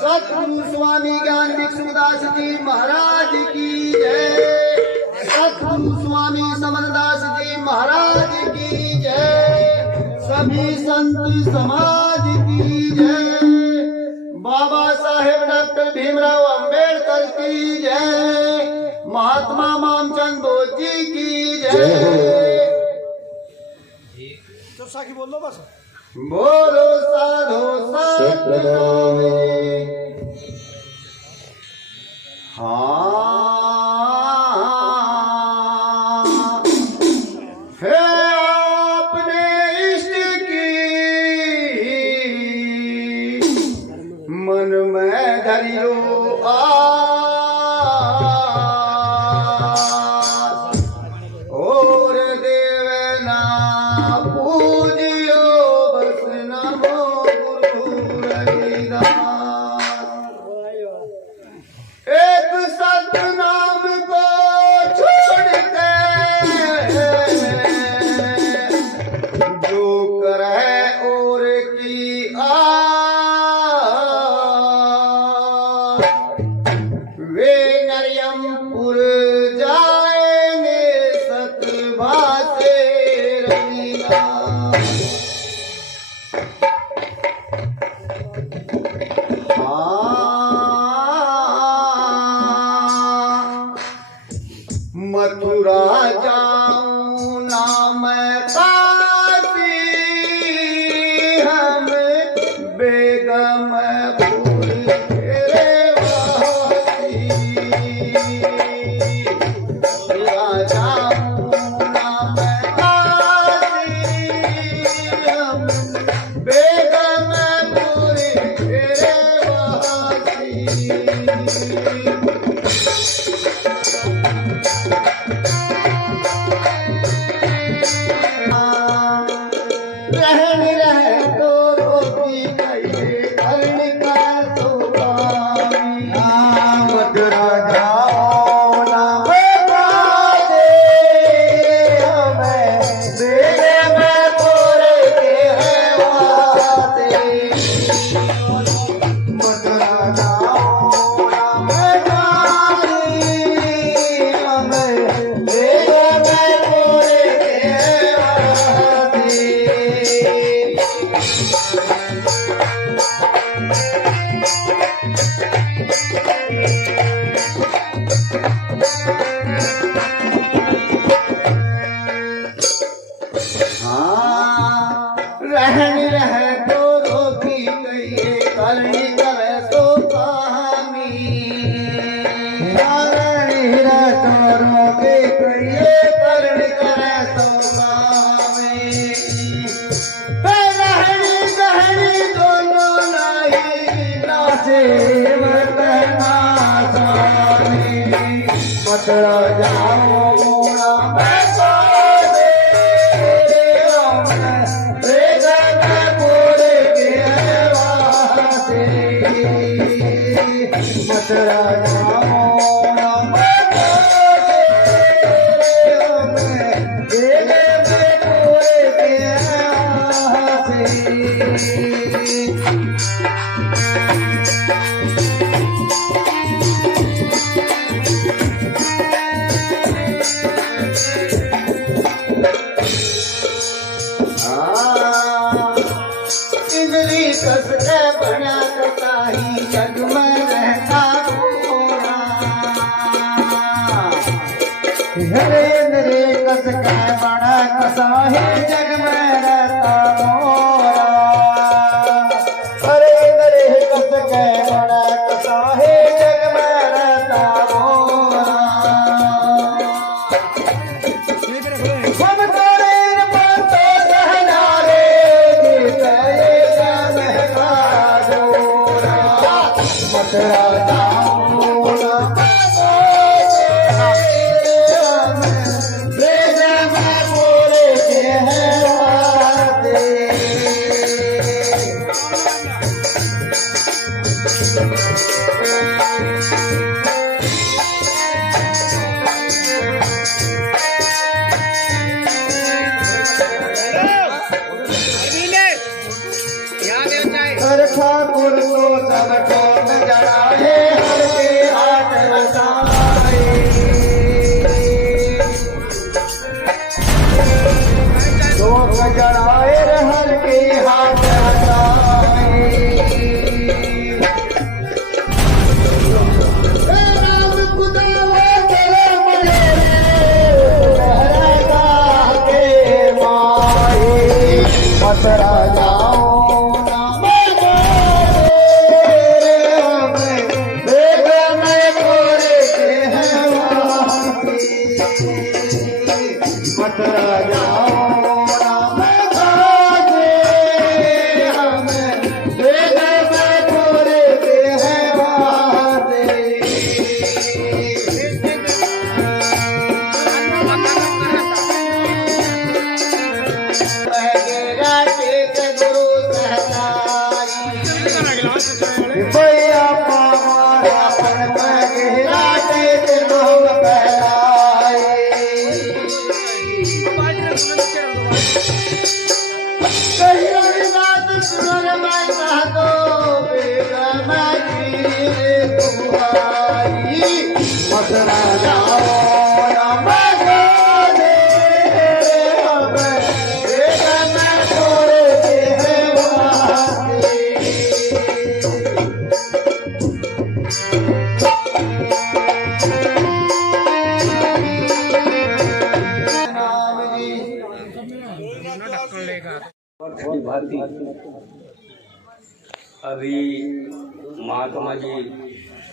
सतगुरु स्वामी ज्ञान भिक्षुदास जी महाराज की जय, सतगुरु स्वामी समरदास जी महाराज की जय, सभी संत समाज की जय, बाबा साहेब डॉक्टर भीमराव अंबेडकर की जय, महात्मा मामचंद बोस जी की जय। तो साखी बोल लो बस। बोलो साधो संत स्वामी। हाँ है आपने इष्ट की मन में धरियो और देवना पूजियो बस नमो गुरु रविदास। एक सतनाम को छोड़ते जो करे और की वे नरियमपुर जाएंगे सतभासे रविदास। मथुरा जाऊं ना मैं काशी हम बेगम भूल तेरे वासी। मथुरा जाऊं ना मैं काशी हम बेगम भूल तेरे वासी। रहन रह तो रोटी कहिए कर्ण का तो स्वामी। मथुरा जाओ ना बता दे हमें तेरे में पूरे के है वादे। मथुरा जाओ ना बता दे हमें तेरे में पूरे के है वादे। हाँ रहन रह तो रोकी कहिए करनी करे तो कहानी। रहनी रह तो रोकी कहिए करनी करे तो कहानी। रहनी कहनी दोनों नहीं नाचे बतना स्वामी। मथुरा जाओ मोरा मैं मथुरा जाओ ना इंद्री कस के बना कसाही जग में रहता मोरा। हरेंद्र कस के बना कसाही जग में रहता मोरा। हरेंद्र कस के बना कसाही जग में रहता मोरा। हम तोरे बातों सहनारे मथुरा जाओ ना पूरे के है वादे। ठाकुर को सब ठोक जड़ाए हर के हाथ बसाए। ठोक जड़ाए हर के हाथ बसाए। राम खुदा वो तेरे मथुरा जाओ नाम वेद में थोड़े से हैं मथुरा जाओ नाम हमें वेद में थोड़े से हैं भैया पावारा पर मगेरा टेक नाम पहलाए कहियो बात सुन मैं कह दो बेगम जी तुम्हारी मथुरा जाओ राम गोरे हमें बेगम थोड़े से है भांति अभी महात्मा जी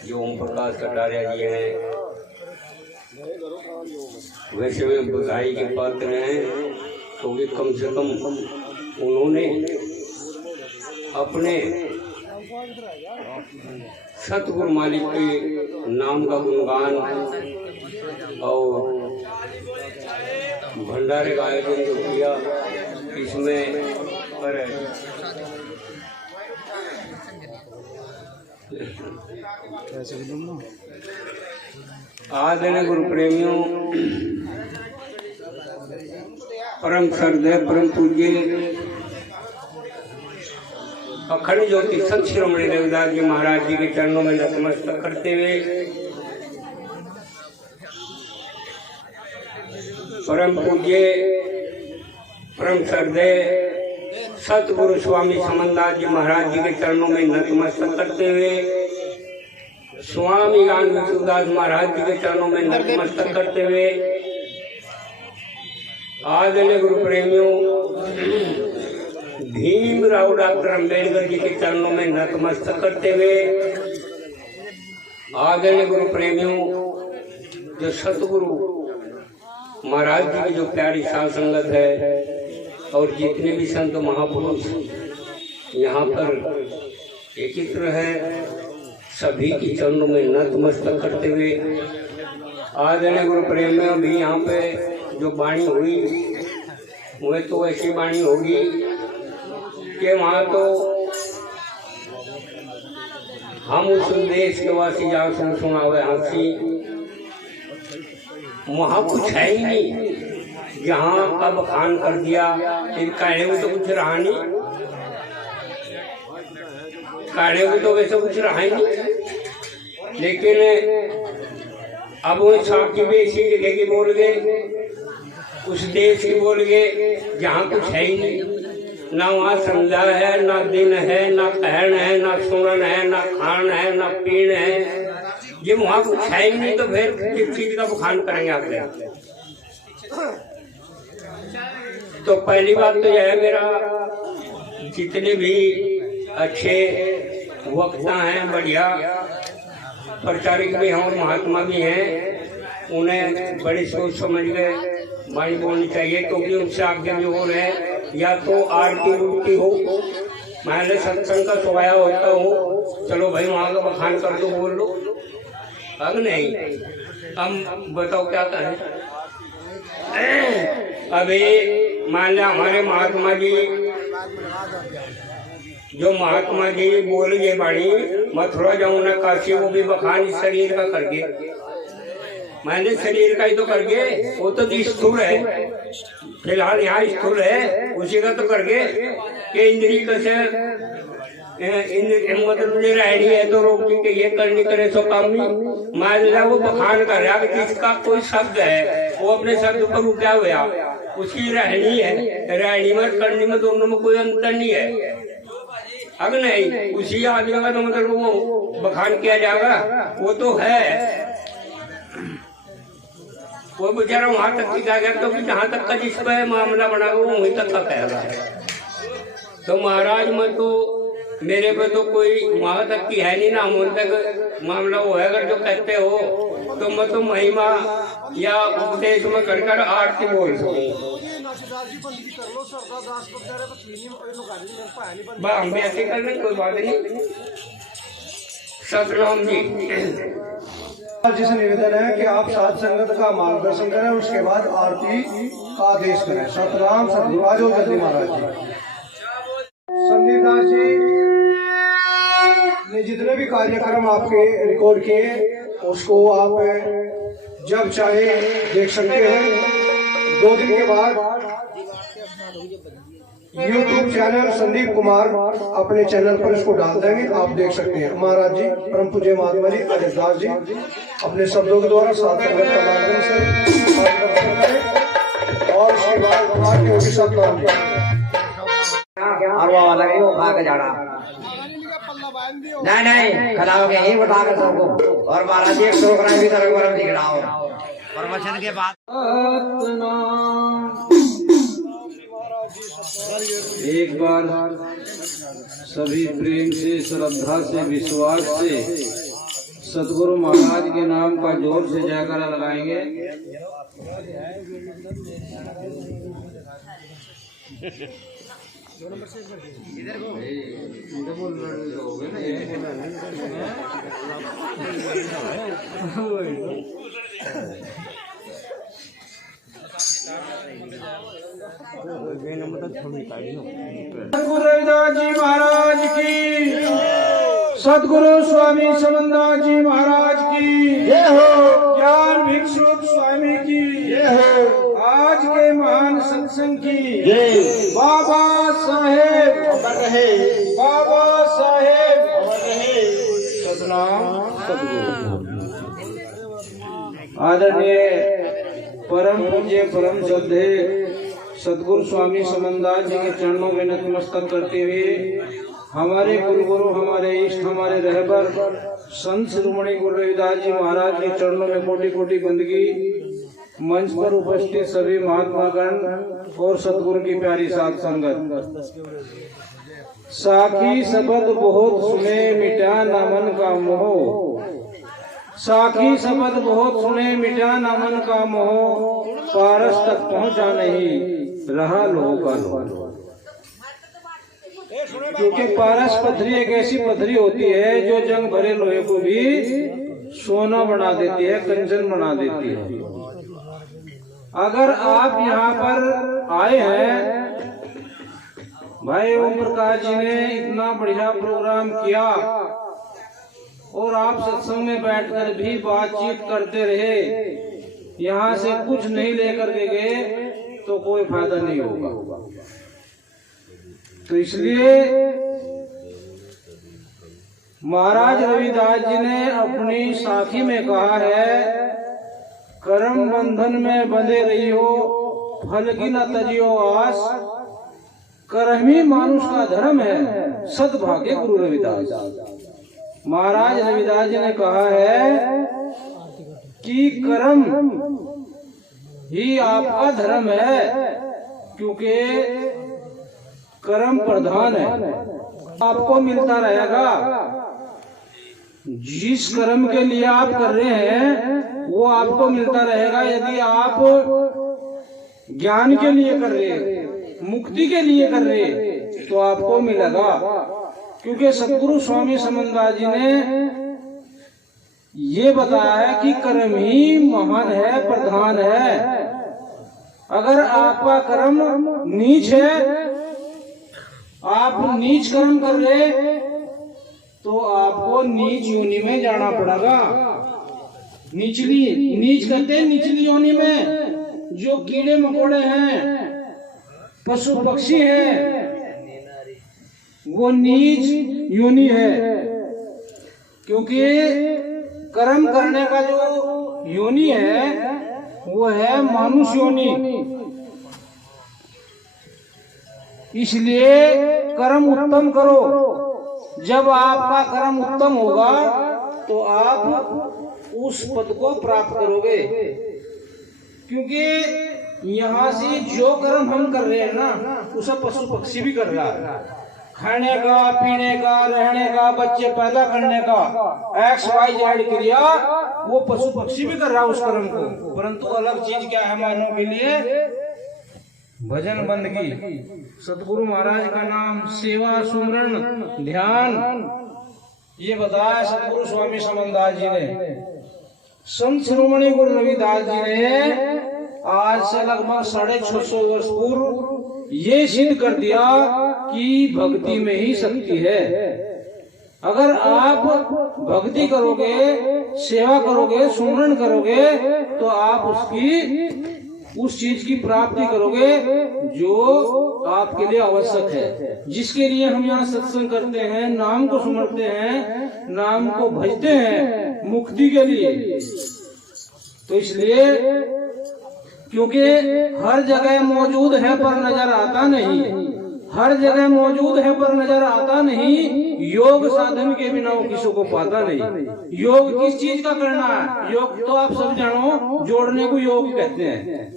जो ओम प्रकाश कटारिया जी हैं, वैसे वे बधाई के पात्र हैं, क्योंकि कम से कम उन्होंने अपने सतगुरु मालिक के नाम का गुणगान और भंडारे का आयोजन जो किया, इसमें पर आदरणीय गुरु प्रेमियों, परम श्रद्धेय परम पूज्य अखंड ज्योति संत शिरोमणि रविदास जी महाराज जी के चरणों में नतमस्तक करते हुए परम पूज्य परम श्रद्धेय सतगुरु स्वामी समनदास जी महाराज जी के चरणों में नतमस्तक करते हुए स्वामी ज्ञान विष्णुदास महाराज जी के चरणों में नतमस्तक करते हुए आदरणीय गुरु प्रेमियों भीमराव डॉक्टर अम्बेडकर जी के चरणों में नतमस्तक करते हुए आदरणीय गुरु प्रेमियों जो सतगुरु महाराज जी की जो प्यारी साध संगत है और जितने भी संत महापुरुष यहाँ पर एकत्र है, सभी के चरणों में नतमस्तक करते हुए आदरणीय गुरु प्रेम में भी यहाँ पे जो वाणी हुई वह तो ऐसी वाणी होगी कि वहाँ तो हम उस देश के वासी जहाँ सुन सुना हुए हंसी, वहाँ कुछ है ही नहीं, जहाँ का बखान कर दिया, कहने में तो कुछ रहा नहीं, कहने में तो वैसे कुछ रहा ही नहीं। लेकिन अब वो साहब की भी ऐसी जगह की बोल गए, उस देश की बोल गए जहाँ कुछ है ही नहीं, ना वहाँ समझा है, ना दिन है, ना कहन है, ना सुनन है, ना खान है, ना पीन है। ये वहाँ कुछ है ही नहीं तो फिर किस चीज का बखान करेंगे आपने। तो पहली बात तो यह है, मेरा जितने भी अच्छे वक्ता हैं, बढ़िया प्रचारक भी हैं और महात्मा भी हैं, उन्हें बड़ी सोच समझ के वाणी बोलनी चाहिए, क्योंकि उनसे आगे जो हो रहे या तो आरती उल्टी हो, मैंने सत्संग का सोया होता हो, चलो भाई वहाँ का बखान कर दो, बोल लो, अब नहीं। हम बताओ क्या करें। अभी मान लिया हमारे महात्मा जी, जो महात्मा जी बोल गए बाणी मथुरा जाऊं न काशी, वो भी बखान शरीर का करके, मैंने शरीर का ही तो करके, वो तो स्थूल है, फिलहाल यहाँ स्थूल है, उसी का तो करके कि इंद्री कैसे मतलब रहनी है तो रोकनी के ये करनी करे सो काम नहीं। मान लिया वो बखान कर रहा है, जिसका कोई शब्द है वो अपने शब्द पर रुका हुआ, उसकी रहनी है, रहनी में करनी में दोनों में कोई अंतर नहीं है। अगर नहीं उसी आदमी का तो मतलब वो बखान किया जाएगा, वो तो है, वो बेचारा वहां तक की जाएगा, क्योंकि जहाँ तक का जिस पर मामला बना वो वहीं तक का कहेगा। तो महाराज में तो मेरे पे तो कोई वहां तक की है नहीं ना, हम तक मामला वो है। अगर जो कहते हो तो मैं तो महिमा या उपदेश में कर कर आरती बोल सकूं। हम भी ऐसे कर लें, कोई बात नहीं। सतनाम जी जिसे निवेदन है कि आप साध संगत का मार्गदर्शन करें, उसके बाद आरती का आदेश करें। सतनाम सतगुरु आज जल्दी महाराज जी। संदीप दास जी ने जितने भी कार्यक्रम आपके रिकॉर्ड किए उसको आप जब चाहे देख सकते हैं। 2 दिन के बाद YouTube चैनल संदीप कुमार अपने चैनल पर इसको डाल देंगे, आप देख सकते हैं। महाराज जी परम पूज्य महात्मा जी अजय दास जी अपने शब्दों के द्वारा साथ संगत का माध्यम से करें और उसके बाद भगवान के सतनाम वाला वो खा के जाना नहीं खिलाओगे ही बता कर सबको। और महाराज जी 100 ग्राम भी तरह गरम दिखलाओ प्रवचन के बाद। एक बार सभी प्रेम से, श्रद्धा से, विश्वास से सतगुरु महाराज के नाम का जोर से जयकारा लगाएंगे। सतगुरु रविदास जी महाराज की, सतगुरु स्वामी समन्दास जी महाराज की जय हो, ज्ञान भिक्षुक स्वामी की जय हो, आज के महान सत्संग की जय। बाबा साहेब अमर रहे, बाबा साहेब अमर रहे। सतनाम सतगुरु। आदरणीय परम पूज्य परम श्रद्धे सतगुरु स्वामी समन्दास जी के चरणों में नतमस्तक करते हुए हमारे कुलगुरु, हमारे इष्ट, हमारे रहबर संत शिरोमणि गुरु रविदास जी महाराज के चरणों में कोटि कोटि बंदगी। मंच पर उपस्थित सभी महात्मा गण और सतगुरु की प्यारी साध संगत। साखी शब्द बहुत सुने मिटा ना मन का मोह, साखी शब्द बहुत सुने मिटा ना मन का मोह, पारस तक पहुंचा नहीं रहा लोह का लोह। क्योंकि पारस पथरी एक ऐसी पथरी होती है जो जंग भरे लोहे को भी सोना बना देती है, कंचन बना देती है। अगर आप यहाँ पर आए हैं, भाई ओम प्रकाश जी ने इतना बढ़िया प्रोग्राम किया और आप सत्संग में बैठकर भी बातचीत करते रहे, यहाँ से कुछ नहीं लेकर के गए तो कोई फायदा नहीं होगा। तो इसलिए महाराज रविदास जी ने अपनी साखी में कहा है, कर्म बंधन में बंधे रहियो, फल की न तजियो आस, कर्म ही मानुष का धर्म है, सद्भाग्य गुरु रविदास। महाराज रविदास जी ने कहा है कि कर्म ही आपका धर्म है, क्योंकि कर्म प्रधान है। आपको मिलता रहेगा, जिस कर्म के लिए आप कर रहे हैं वो आपको मिलता रहेगा। यदि आप ज्ञान के लिए कर रहे, मुक्ति के लिए कर रहे तो आपको मिलेगा, क्योंकि सतगुरु स्वामी समन्दास जी ने ये बताया है कि कर्म ही महान है, प्रधान है। अगर आपका कर्म नीच है, आप नीच कर्म कर रहे तो आपको नीच योनि में जाना पड़ेगा। निचली, नीच कहते हैं निचली योनि में जो कीड़े मकोड़े हैं, पशु पक्षी हैं, वो नीच योनि है। क्योंकि कर्म करने का जो योनि है वो है मानुष योनि। इसलिए कर्म उत्तम करो। जब आपका कर्म उत्तम होगा तो आप उस पद को प्राप्त करोगे। क्योंकि यहाँ से जो कर्म हम कर रहे हैं ना उसे पशु पक्षी भी कर रहा है। खाने का, पीने का, रहने का, बच्चे पैदा करने का XYZ क्रिया वो पशु पक्षी भी कर रहा है उस कर्म को। परंतु अलग चीज क्या है मानव के लिए? भजन बंदगी, सतगुरु महाराज का नाम, सेवा, सुमरण, ध्यान, ये बताया सतगुरु स्वामी समनदास जी ने। संत शिरोमणि गुरु रविदास जी ने आज से लगभग 650 वर्ष पूर्व ये सिद्ध कर दिया कि भक्ति में ही शक्ति है। अगर आप भक्ति करोगे, सेवा करोगे, सुमरण करोगे तो आप उस चीज की प्राप्ति करोगे जो आपके लिए आवश्यक है। जिसके लिए हम यहाँ सत्संग करते हैं, नाम को सुमरते हैं, नाम को भजते हैं, मुक्ति के लिए। तो इसलिए क्योंकि हर जगह मौजूद है पर नजर आता नहीं, हर जगह मौजूद है पर नजर आता नहीं। योग साधन के बिना वो किसी को पाता नहीं। योग किस चीज का करना है? योग तो आप सब जानो, जोड़ने को योग कहते हैं।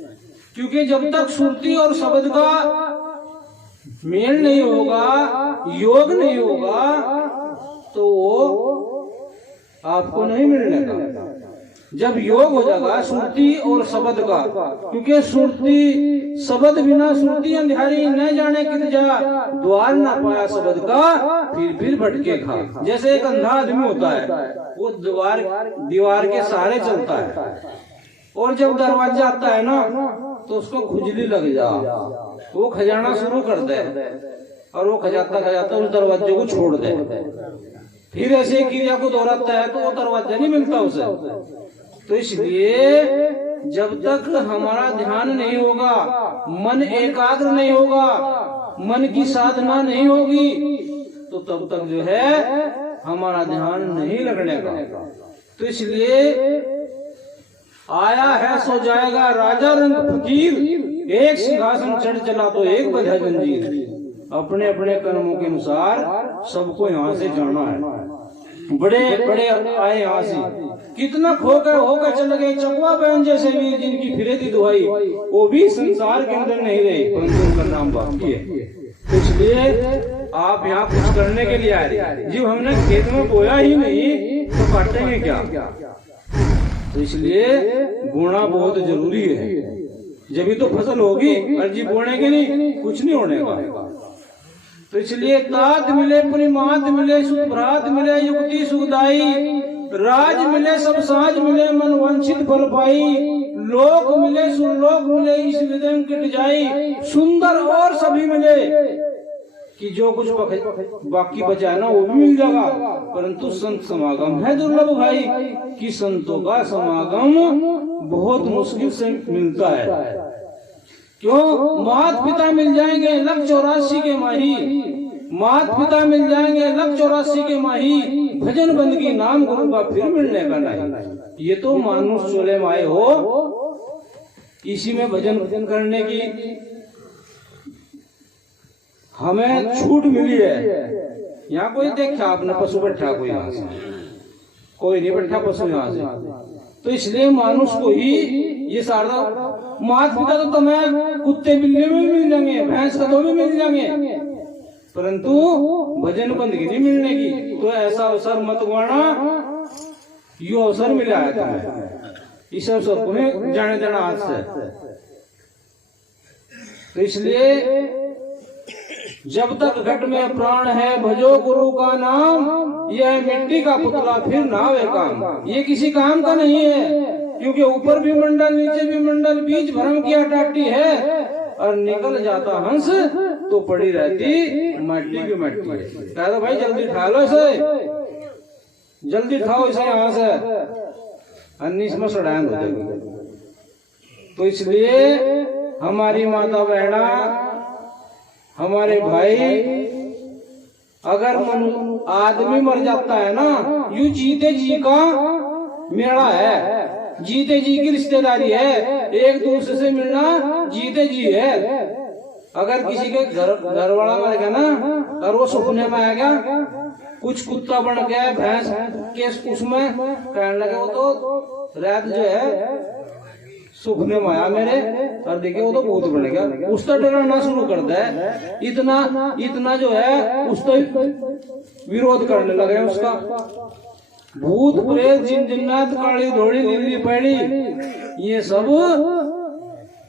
क्योंकि जब तक सुरती और शब्द का मेल नहीं होगा, योग नहीं होगा, तो वो आपको नहीं मिलने का। जब योग हो जाएगा सुरती और शब्द का, क्योंकि सुरती शब्द बिना सुरती अंधियारी न जाने कित जा, द्वार न पाया शब्द का फिर भटके खा। जैसे एक अंधा आदमी होता है, वो दीवार के सहारे चलता है और जब दरवाजा आता है ना तो उसको खुजली लग जा, वो खजाना शुरू कर दे और वो खजाता उस दरवाजे को छोड़ दे। फिर ऐसे क्रिया को दोहराता है तो वो दरवाजा नहीं मिलता उसे। तो इसलिए जब तक हमारा ध्यान नहीं होगा, मन एकाग्र नहीं होगा, मन की साधना नहीं होगी, तो तब तक जो है हमारा ध्यान नहीं लगने का। तो इसलिए आया है सो जाएगा राजा रंग फकीर, एक सिंहासन चढ़ चला तो एक बजा जंजीर। अपने अपने कर्मों के अनुसार सबको यहाँ से जाना है। बड़े बड़े आए यहाँ से, कितना खो गए हो गए चले गए। चकवा बहन जैसे वीर जिनकी फिरे थी दुहाई, वो भी संसार के अंदर नहीं रहे, परंतु उनका नाम बाकी है। इसलिए आप यहाँ कुछ करने के लिए आए। जब हमने खेत में बोया ही नहीं तो काटेंगे क्या? तो इसलिए बोना बहुत जरूरी है, जब तो फसल होगी। और जी बोने के नहीं, कुछ नहीं होने का। तो इसलिए तात मिले परिमात मिले, सुभ्रात मिले युक्ति सुखदाई, राज मिले सब साज मिले, मन वंचित फल पाई, लोक मिले सुरलोक मिले, इस विदम किट जाई, सुंदर और सभी मिले कि जो कुछ बाकी बचा है ना वो भी मिल जाएगा। परंतु संत समागम है दुर्लभ भाई, कि संतों का समागम बहुत मुश्किल से मिलता है। क्यों? मात पिता मिल जाएंगे लख 84 के माही, मात पिता मिल जाएंगे लख 84 के माही, भजन बंदगी नाम गुरु का फिर मिलने का नहीं। ये तो मानुष चोले में आए हो, इसी में भजन करने की हमें छूट मिली है। यहाँ कोई देखा आपने पशु बैठा, कोई यहाँ से कोई नहीं बैठा पशु यहाँ से। तो इसलिए मानुष को ही ये सारा मात पिता तो तुम्हें कुत्ते बिल्ली में भी मिल जाएंगे, भैंस का तो भी मिल जाएंगे, परंतु भजन बंदगी नहीं मिलने की। तो ऐसा अवसर मत गवाना, यो अवसर मिला है तुम्हें, इस अवसर को नहीं जाने देना आज से। तो इसलिए जब तक घट में प्राण है भजो गुरु का नाम, यह मिट्टी का पुतला फिर ना वे काम। ये किसी काम का नहीं है, क्योंकि ऊपर भी मंडल नीचे भी मंडल, बीच भरम की अटाटी है, और निकल जाता हंस तो पड़ी रहती मट्टी की मट्टी। कह दो भाई जल्दी खा लो इसे, जल्दी खाओ इसे यहाँ से, अन्नी में सड़ाएंग हो जाएगी। तो इसलिए हमारी माता बहना, हमारे भाई, अगर आदमी मर जाता है ना, यू जीते जी का मेला है, जीते जी की रिश्तेदारी है, एक दूसरे से मिलना जीते जी है। अगर किसी के घर वाला मर गया ना और वो सपने में आ गया, कुछ कुत्ता बन गया भैंस के उसमें कहने लगे, वो तो रात जो है सुख ने माया मेरे, और देखिए वो तो भूत बन गया, उसका डराना शुरू कर दे, इतना जो है उसका विरोध करने लगे उसका। भूत प्रेत जिन जिन्नात काली धोड़ी नीली पैड़ी ये सब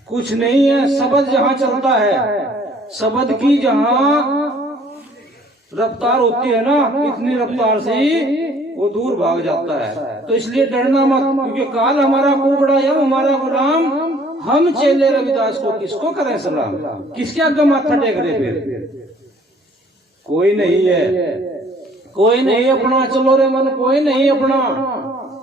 कुछ नहीं है। शब्द जहाँ चलता है, शब्द की जहाँ रफ्तार होती है ना, इतनी रफ्तार से ही वो दूर भाग जाता है। तो इसलिए डरना मत, क्योंकि काल हमारा कुबड़ा यम हमारा गुलाम, हम चेले रविदास को किसको करें सलाम, किसके आगे माथा टेक रहे फिर? कोई नहीं है, कोई नहीं अपना, चलो रे मन कोई नहीं अपना,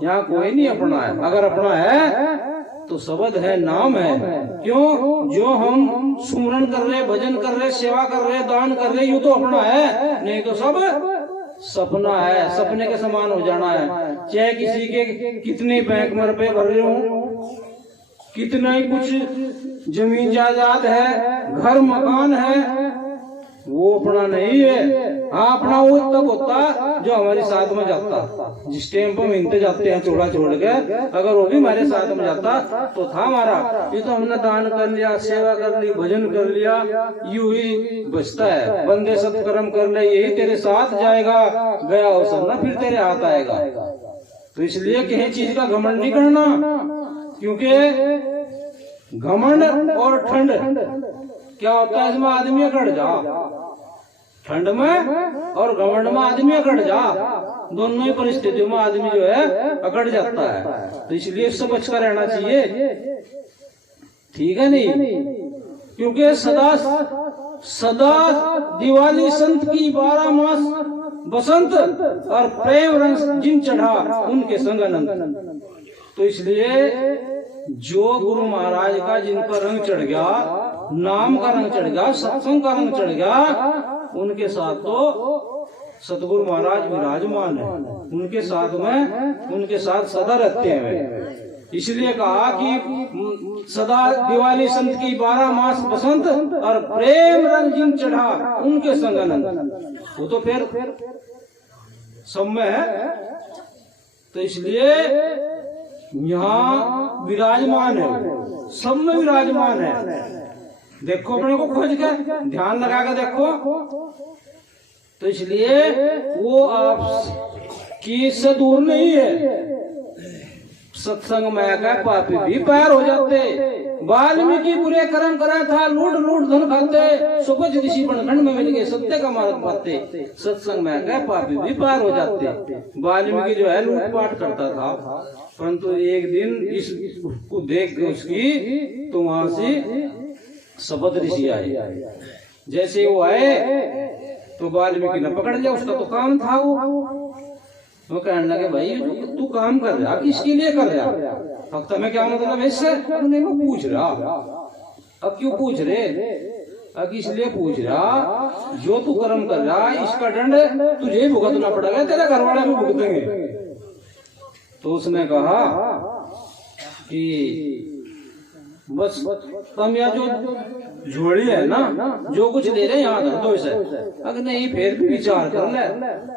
यहाँ कोई नहीं अपना है। अगर अपना है तो शब्द है, नाम है। क्यों? जो हम सुमरन कर रहे, भजन कर रहे, सेवा कर रहे, दान कर रहे, यू तो अपना है, नहीं तो सब सपना है, सपने के समान हो जाना है। चाहे किसी के कितने बैंक में रुपए भर रहे हो, कितना ही कुछ जमीन जायदाद है, घर मकान है, वो अपना नहीं है। हाँ, अपना वो तब होता जो हमारे साथ में जाता, जिस टाइम पर हम इनते जाते हैं चोड़ा छोड़ के, अगर वो भी हमारे साथ में जाता तो था हमारा। ये तो हमने दान कर लिया, सेवा कर ली, भजन कर लिया, यूं ही बचता है। बंदे सत्कर्म कर ले, यही तेरे साथ जाएगा, गया हो सब ना फिर तेरे हाथ आएगा। तो इसलिए किसी चीज का घमंड नहीं करना, क्योंकि घमंड और ठंड क्या होता है, इसमें आदमी अकड़ जा, ठंड में और घमंड में आदमी अकड़ जा, दोनों ही परिस्थितियों में आदमी जो है अकड़ जाता है। तो इसलिए इससे बचकर रहना चाहिए, ठीक है नहीं? क्योंकि सदा दिवाली संत की 12 मास बसंत, और प्रेम रंग जिन चढ़ा उनके संग अनंत। तो इसलिए जो गुरु महाराज का जिन पर रंग चढ़ गया, नाम का रंग चढ़ गया, सत्संग का रंग चढ़ गया, उनके साथ तो सतगुरु महाराज विराजमान है, उनके साथ में, उनके साथ सदा रहते हैं। इसलिए कहा कि सदा दिवाली संत की 12 मास बसंत, और प्रेम रंग जिन चढ़ा उनके संग अनंत। वो तो फिर सब में है। तो इसलिए यहाँ विराजमान है, सब में विराजमान है। देखो अपने को खोज के, ध्यान लगा के देखो। तो इसलिए वो आप की से दूर नहीं है। सत्संग में का पापी भी पैर हो जाते, वाल्मीकि बुरे कर्म करा था, लूट लूट धन खाते, सुपज ऋषि बनखंड में मिल गए, सत्य का मार्ग पाते। सत्संग में का पापी भी पार हो जाते। वाल्मीकि जो है लूटपाट करता था, परंतु एक दिन इसको देख के उसकी, तो वहां से शपथ ऋषि आए। जैसे वो आए तो वाल्मीकि ने पकड़ लिया, उसका तो काम था। वो कहने लगे, भाई तू काम कर रहा, किसके लिए कर रहा? भक्त में क्या मतलब है इससे? मैं पूछ रहा। अब क्यों पूछ रहे? अब इसलिए पूछ रहा, जो तू कर्म कर रहा इसका दंड तुझे ही भुगतना पड़ेगा, तेरे घर वाले भी भुगतेंगे। तो उसने कहा कि बस तुम या जो झोली है ना, जो कुछ दे रहे यहाँ धर दो इसे। अगर नहीं फिर भी विचार कर ले।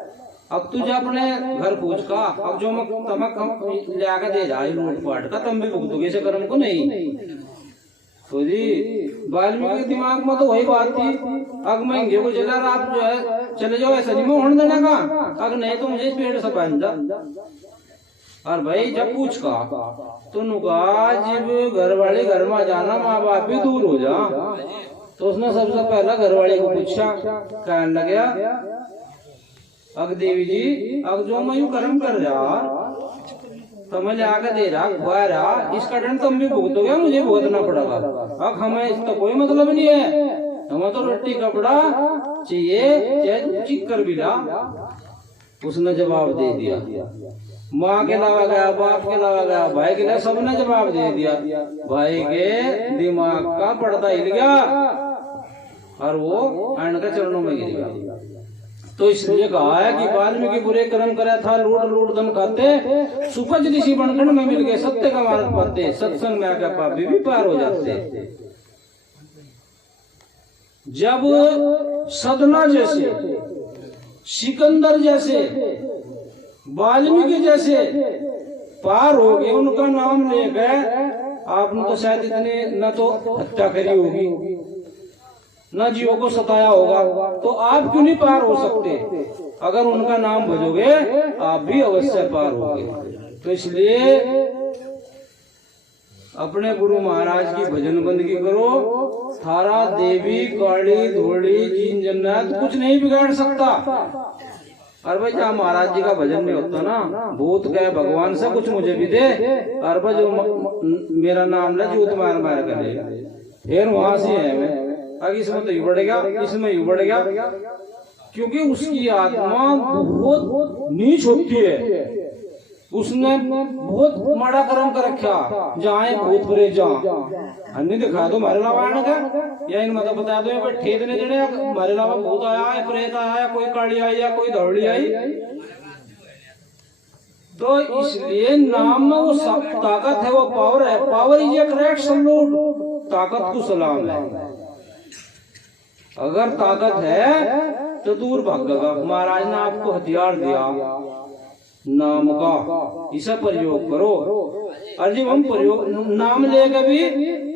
अब तुझे अपने घर पूछ का, अब जो तमक लाकर दे रहा है लूटपाट का, तुम भी भुगतोगे इसे कर्म को नहीं। तो जी वाल्मीकि के दिमाग में तो वही बात थी, अगर महंगे को चला आप जो है चले जाओ, ऐसा नहीं मैं होने देना का, अगर नहीं तो मुझे पेड़ से बांध जा। और भाई जब पूछ का तो नुका जब घर वाले घर में जाना, माँ बाप भी दूर हो जा। तो उसने सबसे पहला घर वाले को पूछा, कहने लगा, अग देवी जी, अग जो मैं यूं कर्म कर रहा तो मैं आकर दे रहा, खुआ रहा, इसका दंड तुम भी भुगतोगे, मुझे भुगतना पड़ेगा। अब हमें इसका कोई मतलब नहीं है, हमें तो रोटी कपड़ा चाहिए, चाहे चिक कर भी ला। उसने जवाब दे दिया, माँ के अलावा गया, बाप के अलावा गया, भाई के लिए सबने जवाब दे दिया। भाई के दिमाग का पर्दा हिल गया और वो अन्न के चरणों में गिर गया। तो इसलिए कहा है कि वाल्मीकि बुरे कर्म करा था, लूट लूट धन खाते, सुपज ऋषि बनखंड में मिल गए, सत्य का मार्ग पाते, सत्संग में आकर पापी भी पार हो जाते। जब सदना जैसे, सिकंदर जैसे, वाल्मीकि जैसे पार हो गए, उनका नाम ले गए आपने तो शायद इतने न तो हत्या करी होगी न जीवों को सताया होगा, तो आप क्यों नहीं पार हो सकते? अगर उनका नाम भजोगे आप भी अवश्य पार होगे। तो इसलिए अपने गुरु महाराज की भजन बंदगी करो। थारा देवी काली धोड़ी जीन जन्नत कुछ नहीं बिगाड़ सकता। अरे भाई जहाँ महाराज जी का भजन नहीं होता ना, भूत कहे भगवान से कुछ मुझे भी दे, अरे भाई जो मेरा नाम ले जूत मार मार कर, फिर वहां से है मैं आगे इसमें तो यू बढ़ गया, इसमें यू बढ़ गया, क्योंकि उसकी आत्मा बहुत नीच होती है। उसने बहुत माड़ा कर्म कर रखा, जहाँ भूत प्रेत जहाँ अन्य दिखा दो मारे लावा आने का, या इन मतलब बता दो ठेक ने जड़े मारे लावा भूत आया, प्रेत आया, कोई काली आई या कोई धौड़ी आई। तो इसलिए नाम में वो ताकत है, वो पावर है। Power is a correct salute, ताकत को सलाम है। अगर ताकत है तो दूर भागेगा। महाराज ने आपको हथियार दिया नाम का, इसे प्रयोग करो। और जब हम प्रयोग नाम लेकर भी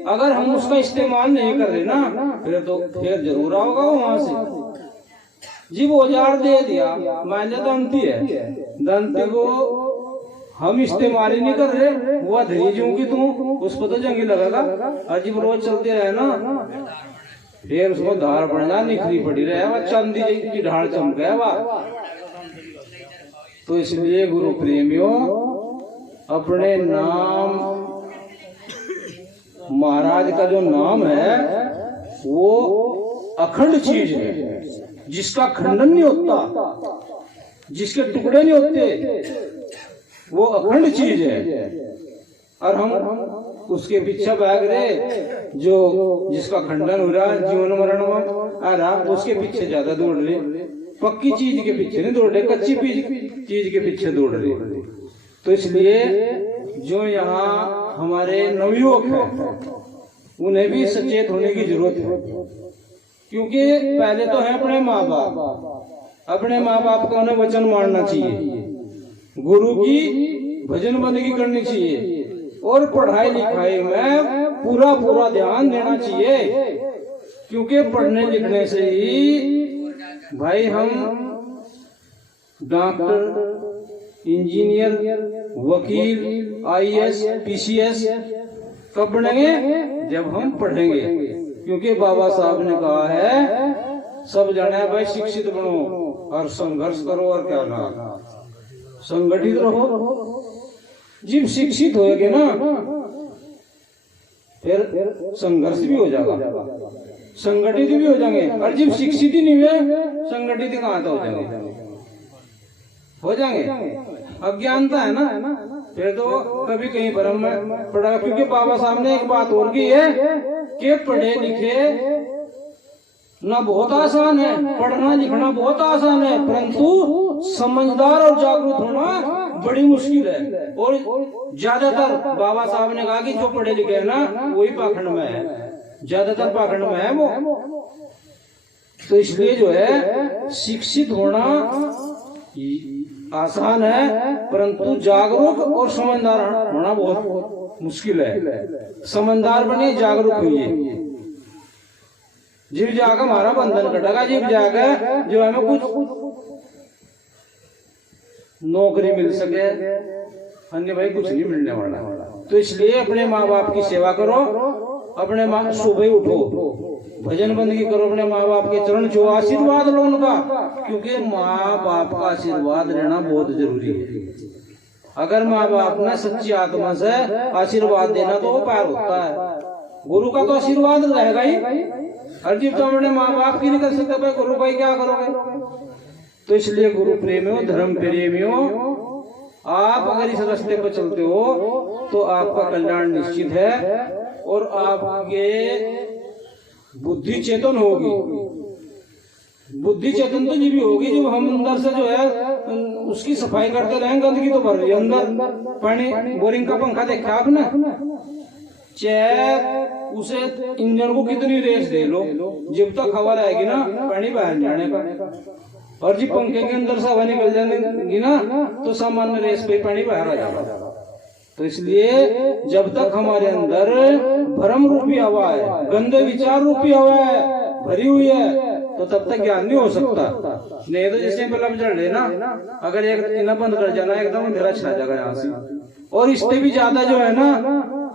अगर हम उसका इस्तेमाल नहीं कर रहे ना, फिर जरूर आओगा वहां से। जी वो औजार दे दिया, मान लिया दंती है, दंती को हम इस्तेमाल ही नहीं कर रहे, वो अधरीजों की तुम उस पर तो जंगी लगेगा। अजीब रोज चलते रहे ना, फिर उसको धार पड़ना निखरी पड़ी रहे, वह चांदी की ढाल चमक गया वह। तो इसलिए गुरु प्रेमियों, अपने नाम महाराज का जो नाम है वो अखंड चीज है, जिसका खंडन नहीं होता, जिसके टुकड़े नहीं होते, वो अखंड चीज है। और हम उसके पीछे भाग रहे जो जिसका खंडन हो रहा जीवन मरण में आ रहा, तो उसके पीछे ज्यादा दौड़ रहे। पक्की चीज के पीछे नहीं दौड़ रहे, कच्ची चीज के पीछे दौड़ रहे। तो इसलिए जो यहाँ हमारे नवयुवक हैं उन्हें भी सचेत होने की जरूरत है, क्योंकि पहले तो है अपने माँ बाप। अपने माँ बाप को उन्हें वचन मानना चाहिए, गुरु की भजन बंदगी करनी चाहिए, और पढ़ाई लिखाई में पूरा ध्यान देना चाहिए। क्योंकि पढ़ने लिखने से ही भाई हम डॉक्टर, इंजीनियर, वकील, आईएएस, पीसीएस कब बनेंगे? जब हम पढ़ेंगे। क्योंकि बाबा साहब ने कहा है सब जाने भाई शिक्षित बनो और संघर्ष करो, और क्या ना संगठित रहो। जब शिक्षित होएगे ना फिर संघर्ष भी हो जाएगा, संगठित भी हो जाएंगे। और जब शिक्षित ही नहीं हुए, संगठित कहाँ हो जाएंगे? अज्ञानता है ना, फिर तो कभी कहीं भ्रम में पड़ा। क्योंकि बाबा साहब ने एक बात और की है कि पढ़े लिखे ना बहुत आसान है, पढ़ना लिखना बहुत आसान है, परंतु समझदार और जागरूक होना बड़ी मुश्किल है। और ज्यादातर बाबा साहब ने कहा कि जो पढ़े लिखे है ना वही पाखंड में है, ज्यादातर पाखंड में है वो। तो इसलिए जो है शिक्षित होना आसान है, परंतु जागरूक और समझदार होना बहुत मुश्किल है। समझदार बनिए, जागरूक होइए, जीव जाकर हमारा बंधन कटेगा। जीव जाकर जो हमें कुछ नौकरी मिल सके, अन्य भाई कुछ नहीं मिलने वाला। तो इसलिए अपने माँ बाप की सेवा करो, अपने माँ सुबह उठो, भजन बंदगी करो, अपने माँ बाप के चरण छुओ, आशीर्वाद लो उनका। क्योंकि माँ बाप का आशीर्वाद लेना बहुत जरूरी है। अगर माँ बाप ने सच्ची आत्मा से आशीर्वाद देना तो वो पार होता है। गुरु का तो आशीर्वाद रहेगा ही। हर जीव तो अपने माँ बाप की नहीं कर सकते, भाई गुरु भाई क्या करोगे? तो इसलिए गुरु प्रेमियों, धर्म प्रेमियों, आप अगर इस रास्ते पर चलते हो तो आपका कल्याण निश्चित है, और आपके बुद्धि चेतन होगी। बुद्धि चेतन तो जी भी होगी जब हम अंदर से जो है उसकी सफाई करते रहेंगे। गंदगी तो भर रही है अंदर। पानी बोरिंग का पंखा देखा आपने, चाहे उसे इंजन को कितनी रेस दे लो, जब तक हवा रहेगी ना पानी बाहर जाने का। और जब पंखे के अंदर से हवा निकल जाएगी ना तो सामान्य रेस पे पानी बाहर आ जाएगा। तो इसलिए जब तक हमारे अंदर भ्रम रूपी हवा है, गंदे विचार रूपी हवा है भरी हुई है, तो तब तक ज्ञान नहीं हो सकता। नहीं तो जैसे बल्ब जल रहे ना, अगर एक इन्हें बंद कर जाना एकदम अंधेरा छा जाएगा यहाँ से। और इससे भी ज्यादा जो है ना,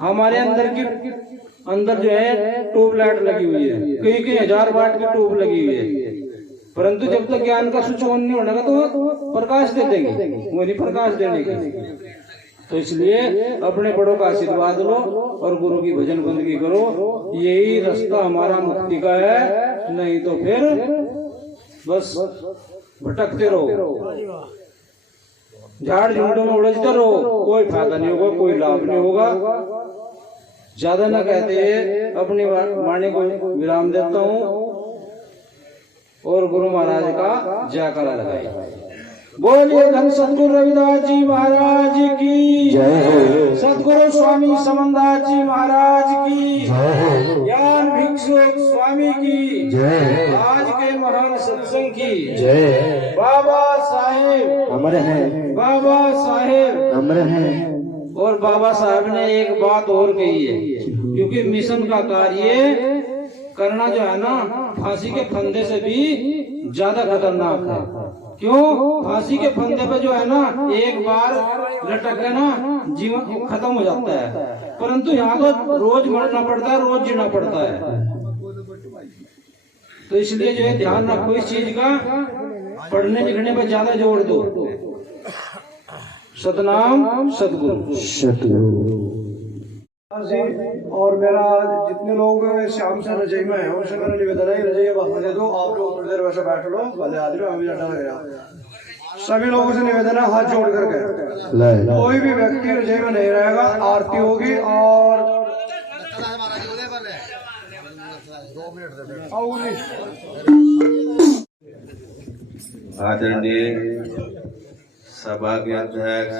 हमारे अंदर जो है ट्यूबलाइट लगी हुई है, कई 1000 वाट की ट्यूब लगी हुई है, परंतु जब तक ज्ञान का स्विच ऑन नहीं होगा तो प्रकाश दे देंगे, वो नहीं प्रकाश देने की। तो इसलिए अपने बड़ों का आशीर्वाद लो और गुरु की भजन बंदगी करो, यही रास्ता हमारा मुक्ति का है। नहीं तो फिर बस भटकते रहो, झाड़ झुंडों में उलझते रहो, कोई फायदा नहीं होगा, कोई लाभ नहीं होगा। ज्यादा न कहते अपनी वाणी को विराम देता हूँ और गुरु महाराज का जयकारा लगाए। बोलिए धन सतगुरु रविदास जी महाराज की जय, सतगुरु स्वामी समनदास जी महाराज की जय, ज्ञान भिक्षु स्वामी की जय, आज के महान सत्संग की जय। बाबा साहेब अमर है, बाबा साहेब अमर है। और बाबा साहब ने एक बात और कही है, क्योंकि मिशन का कार्य करना जो है ना, फांसी के फंदे से भी ज्यादा खतरनाक है। क्यों? फांसी के फंदे पे जो है ना, एक बार लटक के ना जीवन खत्म हो जाता है, परंतु यहाँ तो रोज मरना पड़ता है, रोज जीना पड़ता है। तो इसलिए जो है ध्यान रखो इस चीज का, पढ़ने लिखने पर ज्यादा जोर दो। सतनाम सतगुरु सतगुरु। और मेरा जितने लोग शाम से रजई में है उनसे मेरा निवेदन है, रजई वापस दे दो। आप लोग थोड़ी देर वैसे बैठ लो, भले आदमी अभी बैठा रहेगा। सभी लोगों से निवेदन है, हाथ जोड़ करके, कोई भी व्यक्ति रजई में नहीं रहेगा। आरती होगी और आदरणीय सभा के अध्यक्ष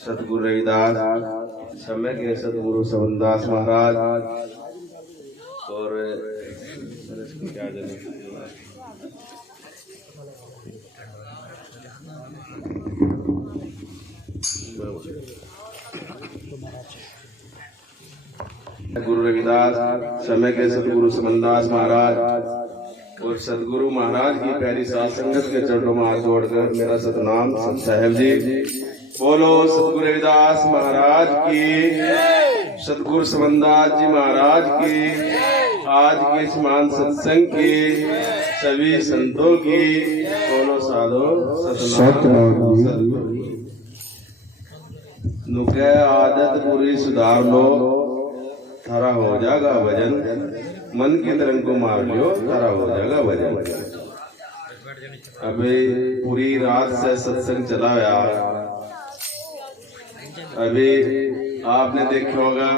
सतगुरु रविदास, समय के सतगुरु समनदास महाराज और गुरु रविदास, समय के सतगुरु समनदास महाराज और सतगुरु महाराज की प्यारी साथ संगत के चरणों में हाथ जोड़कर मेरा सतनाम सत साहेब जी। बोलो सतगुरु रविदास महाराज की, सतगुरु समनदास जी महाराज की, आज के इस महान सत्संग की सभी संतों की। बोलो साधो सतनाम सतगुरु। नुके आदत पूरी सुधार लो, थारा हो जाएगा भजन, मन की तरंग को मार लियो, थारा हो जाएगा भजन। अभी पूरी रात से सत्संग चला यार। अभी आपने देखा होगा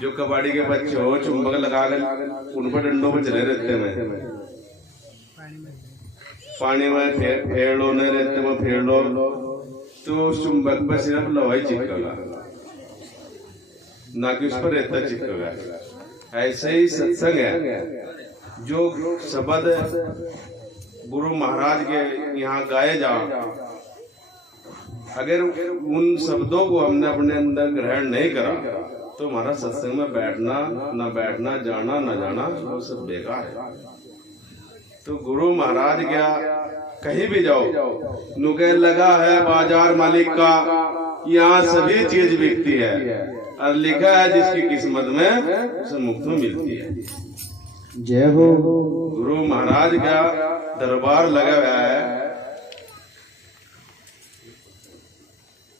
जो कबाड़ी के बच्चे हो, चुंबक लगाकर उन पर डंडों पर चले रहते हैं, पानी में फेर लो, नहीं रहते में फेर लो, तो उस चुंबक पर सिर्फ लोहा चिपकेगा, ना कि उस पर रेता चिपकेगा। ऐसे ही सत्संग है, जो शब्द गुरु महाराज के यहाँ गाए जाओ, अगर उन शब्दों को हमने अपने अंदर ग्रहण नहीं करा तो हमारा सत्संग में बैठना न बैठना, जाना न जाना, वो सब बेकार है। तो गुरु महाराज क्या, कहीं भी जाओ, नुके लगा है बाजार मालिक का, यहाँ सभी चीज बिकती है और लिखा है जिसकी किस्मत में उसे मुफ्त में मिलती है। जय हो। गुरु महाराज का दरबार लगा हुआ है।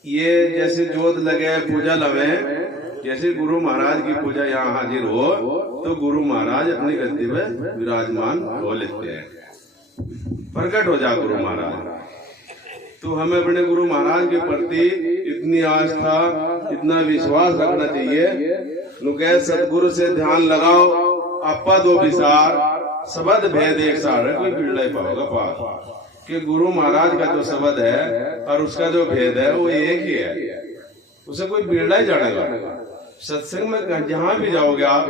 ये जैसे जोत लगे पूजा लवे, जैसे गुरु महाराज की पूजा यहाँ हाजिर हो तो गुरु महाराज अपनी गद्दी पे विराजमान हो लेते हैं, प्रकट हो जा गुरु महाराज। तो हमें अपने गुरु महाराज के प्रति इतनी आस्था, इतना विश्वास रखना चाहिए। नुके सतगुरु से ध्यान लगाओ, आपा दो विसार, सबद भेद एक सार, कोई बिरला पाओगा पास कि गुरु महाराज का जो शब्द है और उसका जो भेद है वो एक ही है, उसे कोई बिरला ही जानेगा। सत्संग में जहां भी जाओगे आप,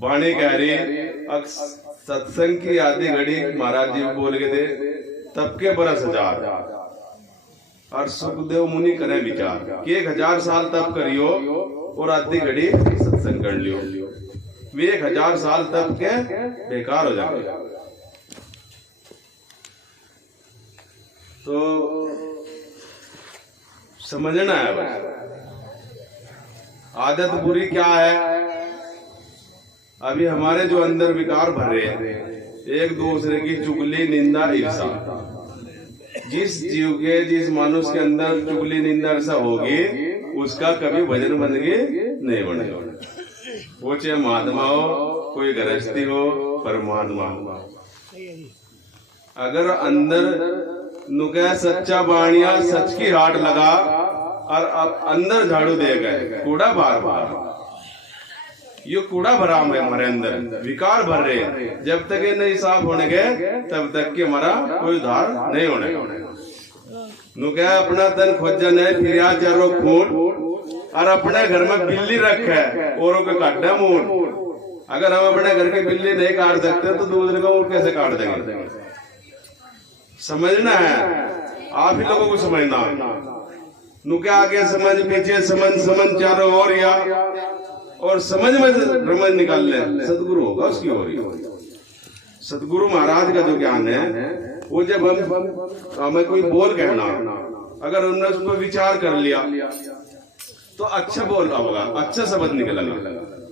वाणी कह रही सत्संग की आधी घड़ी महाराज जी बोल के थे, तब के बरस हजार, और सुखदेव मुनि करे विचार कि 1000 साल तप करियो और आधी घड़ी सत्संग कर लियो, वे 1000 साल तप के बेकार हो जाएंगे। तो समझना है बस आदत बुरी क्या है। अभी हमारे जो अंदर विकार भर रहे हैं, एक दूसरे की चुगली निंदा ईर्षा, जिस जीव के जिस मानुष के अंदर चुगली निंदा ईर्षा होगी उसका कभी भजन बंदगी नहीं बनेगा। वो चाहे महात्मा हो, कोई गृहस्थी हो, परमात्मा हो, अगर अंदर नुके सच्चा बाणिया सच की हाट लगा और अंदर झाड़ू दे गए कूड़ा बार बार, ये कूड़ा भरा है हमारे अंदर, विकार भर रहे हैं। जब तक ये नहीं साफ होने गए तब तक कि हमारा कोई उद्धार नहीं होने। नु क्या अपना तन खोजन है फिर चारों खून, और अपने घर में बिल्ली रखे औरों के काटे मुंह। अगर हम अपने घर की बिल्ली नहीं काट सकते तो दूसरे को कैसे काट देंगे। समझना है, आप ही लोगों को समझना। नु क्या आगे समझ पीछे समझ समझ चारों ओर या और समझ में समझ निकाल ले, सदगुरु होगा उसकी ओर। सदगुरु महाराज का जो ज्ञान है वो जब हमें कोई बोल कहना, अगर उन्होंने उस पर विचार कर लिया तो अच्छा बोल होगा, अच्छा शब्द निकलेगा।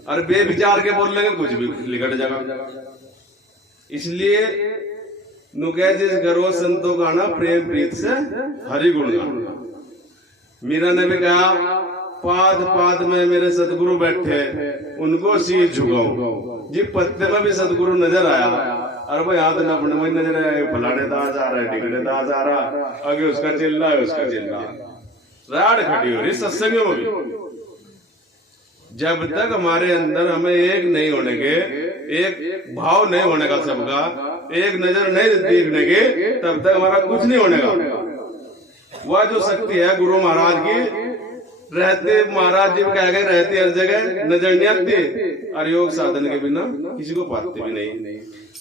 और बेविचार के बोल लेंगे कुछ भी लिकट जाएगा। इसलिए नुके जिस गरो संतों का ना प्रेम प्रीत से हरि गुण गाना। मीरा ने भी कहा पाद पाद में मेरे सदगुरु बैठे उनको शीश झुकाऊं। जी पत्ते में भी सदगुरु नजर आया, अरे भाई यहाँ तो अपने में नजर आया, फलाने दास आ रहा है, टिकड़े दास आ रहा, आगे उसका चिल्ला है, उसका चिल्ला राड खड़ी हो रही सत्संग में भी। जब तक हमारे अंदर हमें एक नहीं होने के, एक भाव नहीं होने का सबका, एक नजर नहीं देखने के, तब तक हमारा कुछ नहीं होने का। वह जो शक्ति है गुरु महाराज की, रहते महाराज जी कह गए रहते हर जगह, नजर नहीं आती और योग साधन के बिना किसी को पाते भी नहीं।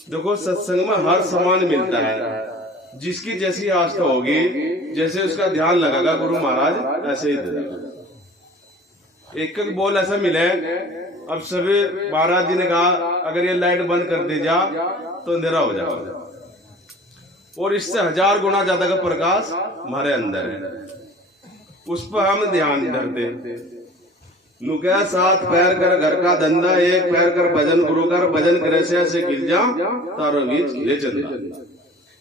देखो सत्संग में हर सामान मिलता है, जिसकी जैसी आस्था होगी, जैसे उसका ध्यान लगेगा गुरु महाराज ऐसे ही देगा। एक एक बोल ऐसा मिले। अब सभी महाराज जी ने कहा अगर ये लाइट बंद कर दी जा तो अंधेरा हो जाएगा, और इससे 1000 गुना ज्यादा का प्रकाश हमारे अंदर है, उस पर हम ध्यान धरते। नुका 7 पैर कर घर का धंधा, 1 पैर कर भजन गुरु कर, भजन करे से गिर जा तारो बीच ले चंदा।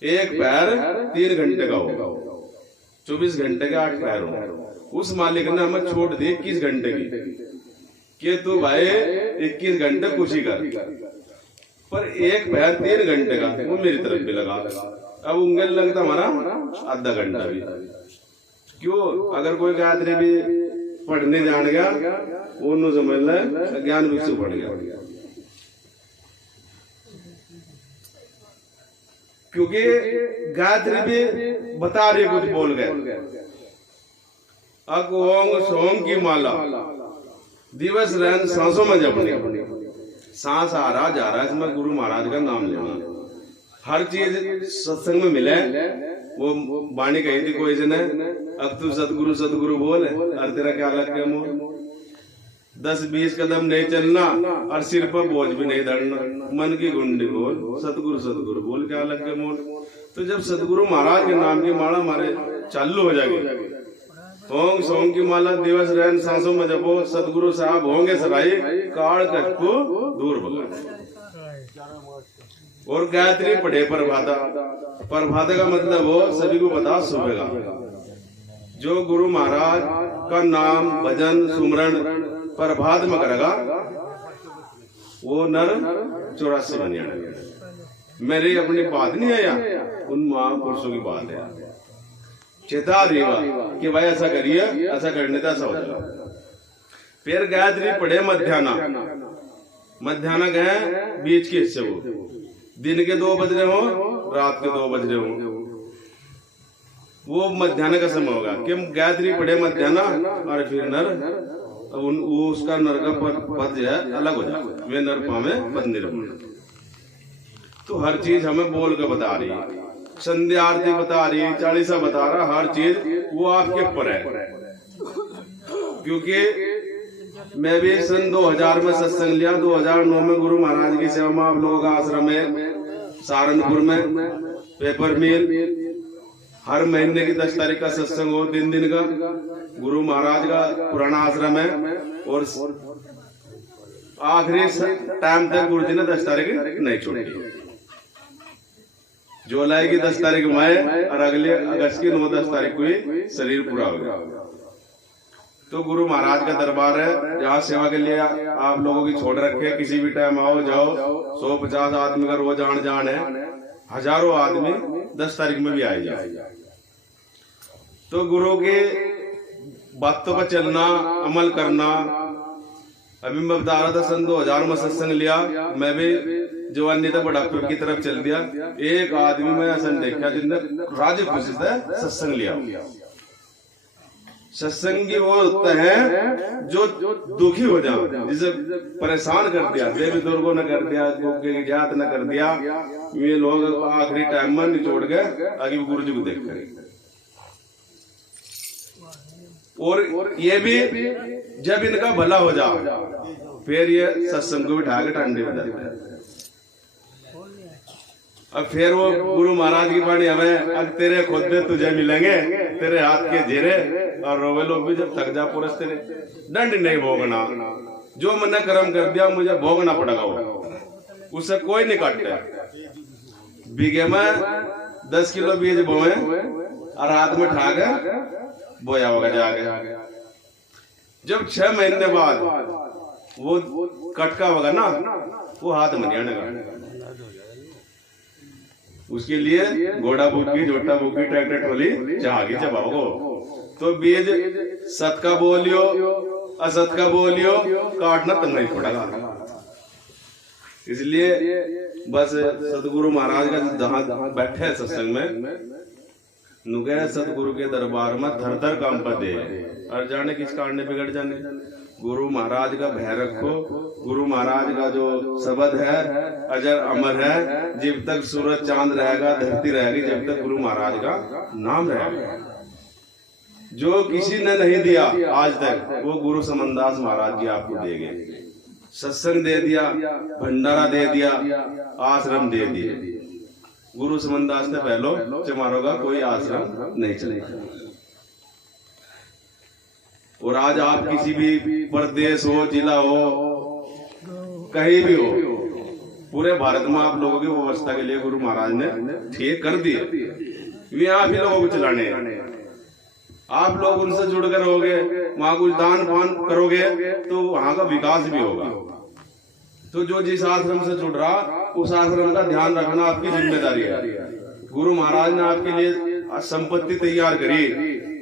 1 पैर 3 घंटे का होगा, 24 घंटे के 8 पैर होगा। उस मालिक ने हमें छोड़ दी 21 घंटे की कि तू भाई 21 घंटे कुछ ही कर, पर 1 पैर 3 घंटे का वो मेरी तरफ भी लगा। अब उंगल लगता हमारा आधा घंटा भी। क्यों? अगर कोई गायत्री भी पढ़ने जान गया वो समझ ले ज्ञान भिक्षु पड़ गया, क्योंकि गायत्री भी बता रही कुछ बोल गए। अक ओंग सोंग की माला दिवस रहन सांसों में जपनी, सांस आ रहा जा रहा है, इसमें गुरु महाराज का नाम लेना। हर चीज सत्संग में मिले। वो वाणी कही थी कोई ने, अब तू सतगुरु सतगुरु बोल और तेरा क्या लग गया मोल। 10-20 कदम नहीं चलना और सिर पर बोझ भी नहीं धरना, मन की गुंडी बोल सतगुरु सतगुरु बोल क्या लग गया मोल। तो जब सतगुरु महाराज के नाम की माला हमारे चालू हो जाएगी, ओंग सोंग की माला दिवस रहन सांसों में जपो, सतगुरु साहब होंगे सराई, काल कट को दूर भगा। और गायत्री पढ़े प्रभाता। प्रभाता का मतलब हो सभी को बता सुबह का। जो गुरु महाराज का नाम भजन सुमरण प्रभात में करेगा वो नर 84 बन जाएगा। मेरी अपनी बात नहीं है यार, उन महापुरुषों की बात है। चेता देवा कि भाई ऐसा करिए, ऐसा करने का ऐसा हो जाएगा। फिर गायत्री पढ़े मध्याह्न। मध्याह्न गए बीच के हिस्से को, दिन के 2 बज रहे हो, रात के 2 बज रहे हो, वो मध्याह्न का समय होगा कि गायत्री पढ़े मध्याह्न। और फिर नर वो उसका नर का पद जो है अलग हो जाएगा, वे नर पावे पद निर्मल। तो हर चीज हमें बोल के बता रही है। संध्या आरती बता रही, चालीसा बता रहा, हर चीज वो आपके ऊपर है। क्योंकि मैं भी सन 2000 में सत्संग लिया, 2009 में गुरु महाराज की सेवा में आप लोगों का आश्रम है सहारनपुर में, पेपर मिल, हर महीने की 10 तारीख का सत्संग हो, दिन का। गुरु महाराज का पुराना आश्रम है और आखिरी टाइम तक गुरु जी ने 10 तारीख नहीं छोड़ी। जुलाई की 10 तारीख में और अगले अगस्त की 9-10 तारीख को ही शरीर पूरा हो गया। तो गुरु महाराज का दरबार है, जहाँ सेवा के लिए आप लोगों की छोड़ रखे, किसी भी टाइम आओ जाओ। 150 आदमी का रोज आन जान है, हजारों आदमी 10 तारीख में भी आए जाए। तो गुरु के बातों पर चलना, अमल करना। अभी मैं बता रहा था सन 2000 में सत्संग लिया, मैं भी जवानी तक बुढ़ापे की तरफ चल दिया। एक आदमी में ऐसा देखा जिसने राजी खुशी से सत्संग लिया। सत्संगी वो होते हैं जो दुखी हो जाओ, जिसे परेशान कर दिया, देवी दुर्गो ने कर दिया, की जात ने कर दिया, ये लोग आखिरी टाइम में निचोड़ गए आगे गुरु जी को देख कर। और ये भी जब इनका भला हो जाओ फिर ये सत्संग को बिठा के ठंडे हो जाते हैं। अब फिर वो गुरु महाराज की वाणी हमें, अब तेरे खुदे तुझे मिलेंगे, तेरे हाथ के जीरे। और रोवे लोग भी जब थक जा पुरुष तेरे दंड नहीं भोगना, जो मैंने कर्म कर दिया मुझे भोगना पड़ेगा, वो उससे कोई नहीं काटता। बीघे में 10 किलो बीज बोए और हाथ में ठा के बोया होगा जाके। जब 6 महीने बाद वो कटका होगा ना, वो हाथ में नहीं आनेगा। उसके लिए घोड़ा बुकी, जोटा बुकी, ट्रैक्टर ट्रॉली चाहेगी जब आओ। तो बीज सत का बोलियो, असत का बोलियो, काटना तो नहीं पड़ेगा। इसलिए बस सतगुरु महाराज का जहां बैठे है सत्संग में, नुगे सतगुरु के दरबार में थर काम पर दे, और जाने किस कारण ने बिगड़ जाने। गुरु महाराज का भय रखो। गुरु महाराज का जो शब्द है अजर अमर है, जब तक सूरज चांद रहेगा, धरती रहेगी, जब तक गुरु महाराज का नाम रहेगा। जो किसी ने नहीं दिया आज तक, वो गुरु समनदास महाराज जी आपको देंगे। सत्संग दे दिया, भंडारा दे दिया, आश्रम दे दिए। गुरु समनदास ने पहलो चमारों का कोई आश्रम नहीं चलेगा। और आज आप किसी भी प्रदेश हो, जिला हो, कहीं भी हो, पूरे भारत में आप लोगों की व्यवस्था के लिए गुरु महाराज ने ठीक कर दिए। वे आप ही लोगों को चलाने हैं। आप लोग उनसे जुड़कर रहोगे, वहां कुछ दान पान करोगे तो वहां का विकास भी होगा। तो जो जिस आश्रम से जुड़ रहा, उस आश्रम का ध्यान रखना आपकी जिम्मेदारी है। गुरु महाराज ने आपके लिए संपत्ति तैयार करी,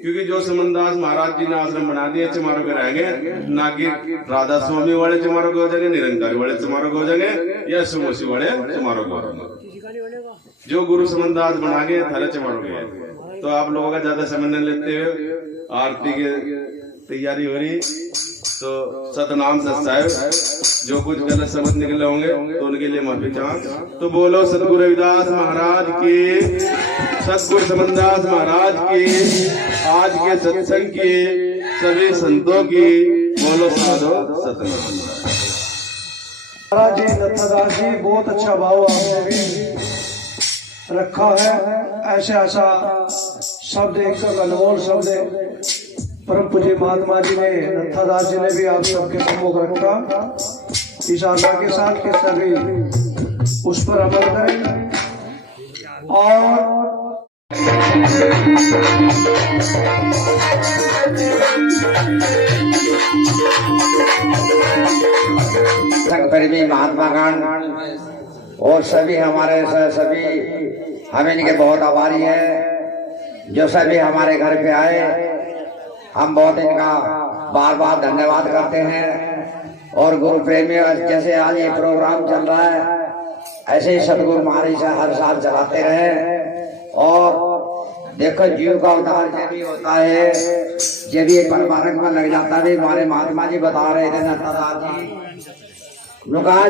क्योंकि जो समनदास महाराज जी ने आश्रम बना दिए, चमारों के रहेंगे, ना कि राधा स्वामी वाले चमारों के हो जाएंगे, निरंकारी वाले चमारों के हो जाएंगे, या सुमोसी वाले चमारों के हो जाएंगे। जो गुरु समनदास बना के थारे चमारों के। तो आप लोगों का ज्यादा समय न लेते हुए आरती की तैयारी हो रही, तो सतनाम सत्साहिब। जो कुछ गलत समझ निकले होंगे तो उनके लिए माफी चाह। तो बोलो सतगुरु रविदास महाराज की, सतगुरु समनदास महाराज की, आज के सत्संग की, सभी संतों की बोलो साधो सतनाम। महाराज जी, नथादास जी, बहुत अच्छा भाव आपने भी रखा है। ऐसा शब्द, एक अनमोल शब्द है। परम पूज्य महात्मा जी ने, नथादास जी ने भी आप सबके सम्मुख रखा। इस आशा के साथ के सभी उस पर अमल करें। और संगपरिवी महात्मागण और सभी हमारे सभी हम इनके बहुत आभारी है, जो सभी हमारे घर पे आए। हम बहुत इनका बार बार धन्यवाद करते हैं। और गुरु प्रेमी जैसे आज ये प्रोग्राम चल रहा है, ऐसे ही सतगुरु महाराज से हर साल चलाते रहे। और देखो, जीव का उद्धार जब भी होता है, जब ये परमार्ग में लग जाता है। हमारे महात्मा जी बता रहे थे, नथादास जी,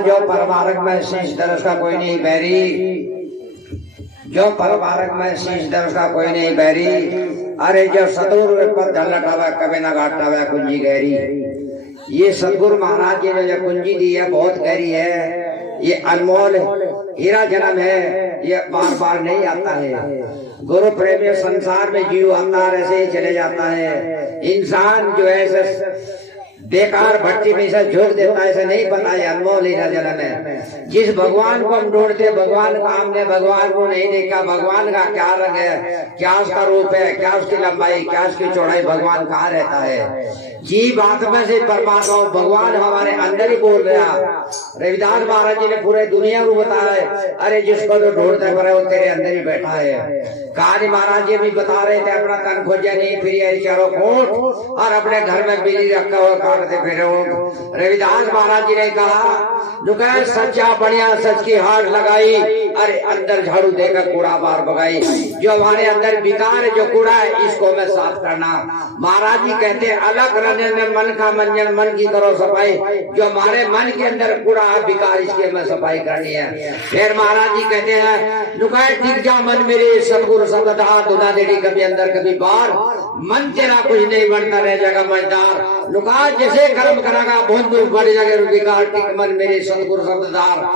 जो परमार्ग में शेष दरस का कोई नहीं बैरी, जो परमारक में शीश दे उसका कोई नहीं बैरी। अरे जो सदगुरु पर धन लटावे कभी न घाटावे कुंजी गहरी। ये सदगुरु महाराज जी ने जो कुंजी दी है बहुत गहरी है। ये अनमोल हीरा जन्म है, ये बार बार नहीं आता है। गुरु प्रेम संसार में जीव आता ऐसे ही चले जाता है। इंसान जो है बेकार भट्टी में ऐसा झोंक देता है, ऐसा नहीं पता है अनमोल हीरा जन्म है। जिस भगवान को हम ढूंढते भगवान का हमने भगवान को नहीं देखा। भगवान का क्या रंग है, क्या उसका रूप है, क्या उसकी लंबाई, क्या उसकी चौड़ाई, भगवान कहाँ रहता है। जीव आत्मा से परमात्मा भगवान हमारे अंदर ही बोल रहा। रविदास महाराज जी ने पूरे दुनिया को बताया है, अरे जिसको तो ढूंढते पर वो तेरे अंदर ही बैठा है। कहानी महाराज जी भी बता रहे थे, अपना तन खोजा नहीं फिर चारों कोट और अपने घर में बिजली रखा हुआ काटते फिर। रविदास महाराज जी ने कहा दुकान सच्चा बढ़िया सच की हाथ लगाई, अरे अंदर झाड़ू देकर कूड़ा बार भगाई। जो हमारे अंदर विकार है, जो कूड़ा है, इसको मैं साफ करना। महाराज जी कहते हैं अलग रहने में मन का मंजन, मन की करो सफाई। जो हमारे मन के अंदर कूड़ा है विकार, इसकी मैं सफाई करनी है। फिर महाराज जी कहते हैं दुकान ठीक जा मन मेरे सतगुरु सबदा दुना देरी कभी अंदर कभी बाहर। मन तेरा कुछ नहीं बनता रह जाएगा मजदार। लुका जैसे कर्म करागा बहुत बढ़ जाएगा विकार। टिक मन मेरे सतगुरु शब्ददार।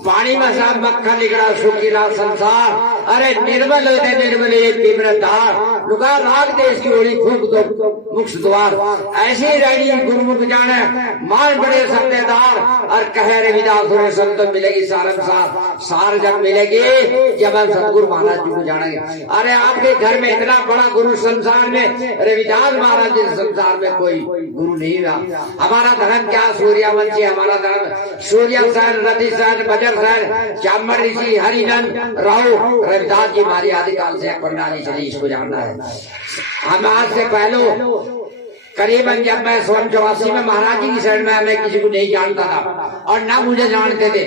पानी में साफ मक्खन निकला सुखीला संसार। अरे निर्मल होते निर्मल धार। लुका राग दे इसकी ओढ़ी फूक दो मुक्ष द्वार। ऐसी रानी गुरुमुख जाने मान बड़े सत्तेदार। और कहे रविदास संत मिलेगी सारंसार। सार जब मिलेगी जब हम सतगुरु महाराज जी को जानेंगे। अरे आपके घर में इतना बड़ा गुरु संसार में रविदास महाराज जी संसार में कोई गुरु नहीं रहा। हमारा धर्म क्या सूर्यवंशी, हमारा धर्म सूर्य सैन रति सैन बजर सैन चामर ऋषि हरिनंद राहु रविदास जी हमारी आदिकाल से प्रणाली चली, इसको जानना है। हम आज से पहले करीबन जब मैं 84 में महाराज जी की शरण में मैं किसी को नहीं जानता था और ना मुझे जानते थे।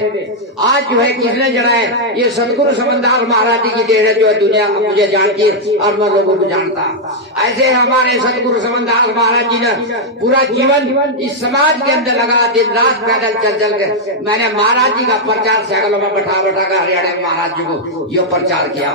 आज जो है किसने जड़ा है, ये सतगुरु समझदार महाराज जी की देन है जो है दुनिया को मुझे जानती है और मैं लोगों को जानता। ऐसे हमारे सतगुरु समझदार महाराज जी ने पूरा जीवन इस समाज के अंदर लगा, दिन रात पैदल चल चल के मैंने महाराज जी का प्रचार साइकिलों में बैठा बैठा कर हरियाणा में महाराज जी को ये प्रचार किया।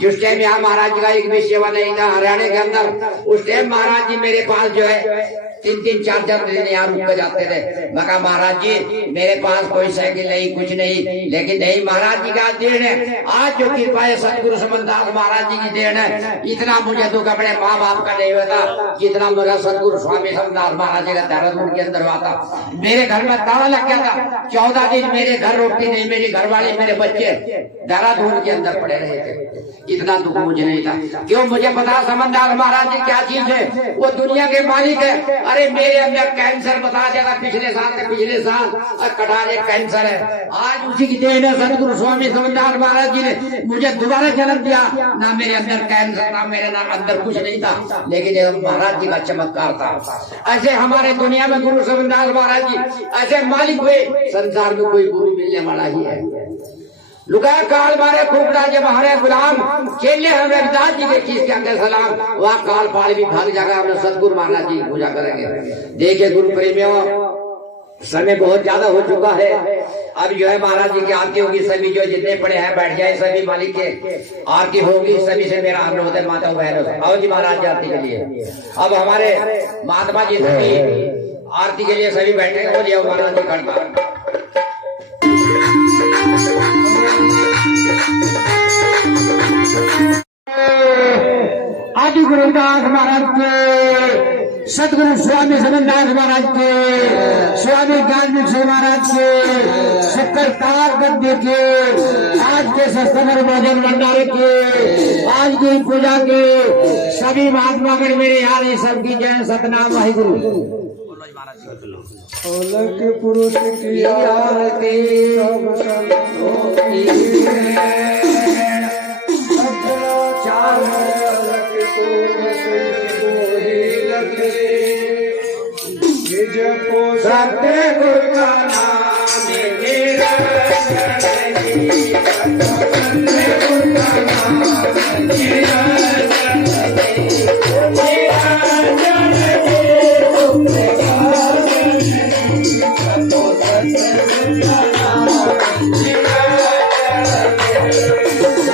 जिस टाइम यहाँ महाराज जी का एक भी सेवा नहीं था हरियाणा के अंदर, उस टाइम महाराज जी मेरे पास जो है 3-3 4-4 दिन यहाँ रुक कर जाते थे। मैं कहा महाराज जी मेरे पास कोई साइकिल नहीं कुछ नहीं, लेकिन नहीं महाराज जी का देन है। आज जो कृपा है सतगुरु समझदार महाराज जी की देन है। इतना मुझे दुख अपने माँ बाप का नहीं होता जितना मेरा सतगुरु स्वामी समझदार महाराज जी का देहरादून के अंदर हुआ था। मेरे घर में ताला लग गया था, 14 दिन मेरे घर रोटी नहीं, मेरी घरवाली मेरे बच्चे देहरादून के अंदर पड़े रहे थे। इतना दुख मुझे नहीं था। क्यों मुझे पता समझदार महाराज जी क्या चीज है, वो दुनिया के मालिक है। अरे मेरे अंदर कैंसर बता देगा पिछले साल कटार एक कैंसर है। आज उसी की देन है सतगुरु स्वामी समझदार महाराज जी ने मुझे दोबारा जन्म दिया। ना मेरे अंदर कैंसर ना मेरे अंदर कुछ नहीं था, लेकिन ये महाराज जी का चमत्कार था। ऐसे हमारे दुनिया में गुरु समझदार महाराज जी ऐसे मालिक हुए, संसार में कोई गुरु मिलने वाला ही है। लुका काल मारे खूबड़ा जब हमारे गुलाम चेले हम रविदास जी के किस क्या सलाम। वहाँ काल पाल भी भाग जाएगा, हम सतगुरु महाराज जी की पूजा करेंगे। देखिए गुरु प्रेमियों समय बहुत ज्यादा हो चुका है। अब जो है महाराज जी की आरती होगी, सभी जो जितने पड़े हैं बैठ जाए, सभी मालिक के आरती होगी। सभी से मेरा अनुरोध है माता बहनों से, आओ जी महाराज जी आरती के लिए। अब हमारे महात्मा जी सभी आरती के लिए सभी बैठे हो महाराज जी करता। आदि गुरुदास महाराज के, सतगुरु स्वामी समझदार महाराज के, स्वामी ज्ञानदीप सिंह महाराज के, शक्कर तार गद्दे के, आज के सस्तमर भोजन भंडारे के, आज की पूजा के सभी महात्मागण मेरे यार सबकी जय सतनाम वाहिगुरु। अलग पुरुष की आरती सब संतों की है। चार अलग को ही लगे, निज को सत्य गुरु का नाम मेरा सत्य गुरु का नाम मेरा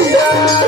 Yeah.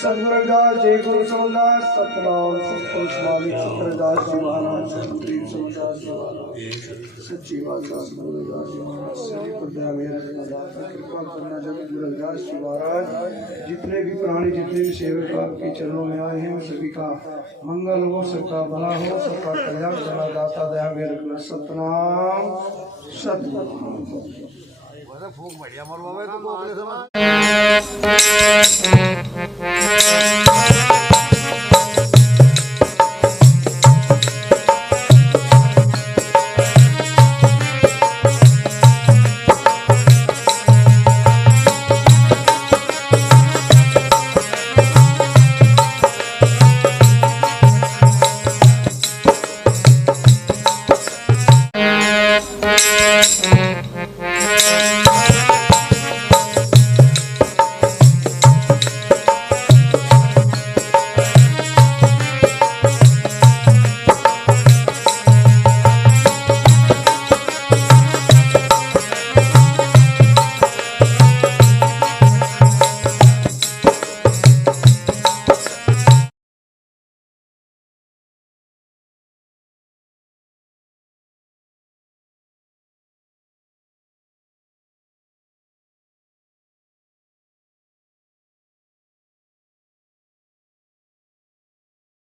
सतगुरु रविदास जय गुरु समदास सतनाम सतपुरुष मालिक सतरदास जी महाराज सतगुरु समदास जी महाराज सच्ची बात गुरु रविदास जी महाराज सभी पर दया मेरा कृपा करना जब गुरु रविदास जी महाराज जितने भी प्राणी जितने भी सेवक आपके चरणों में आए हैं सभी का मंगल हो, सबका भला हो, सबका कल्याण करना दाता दया मेरे सतनाम सतनाम।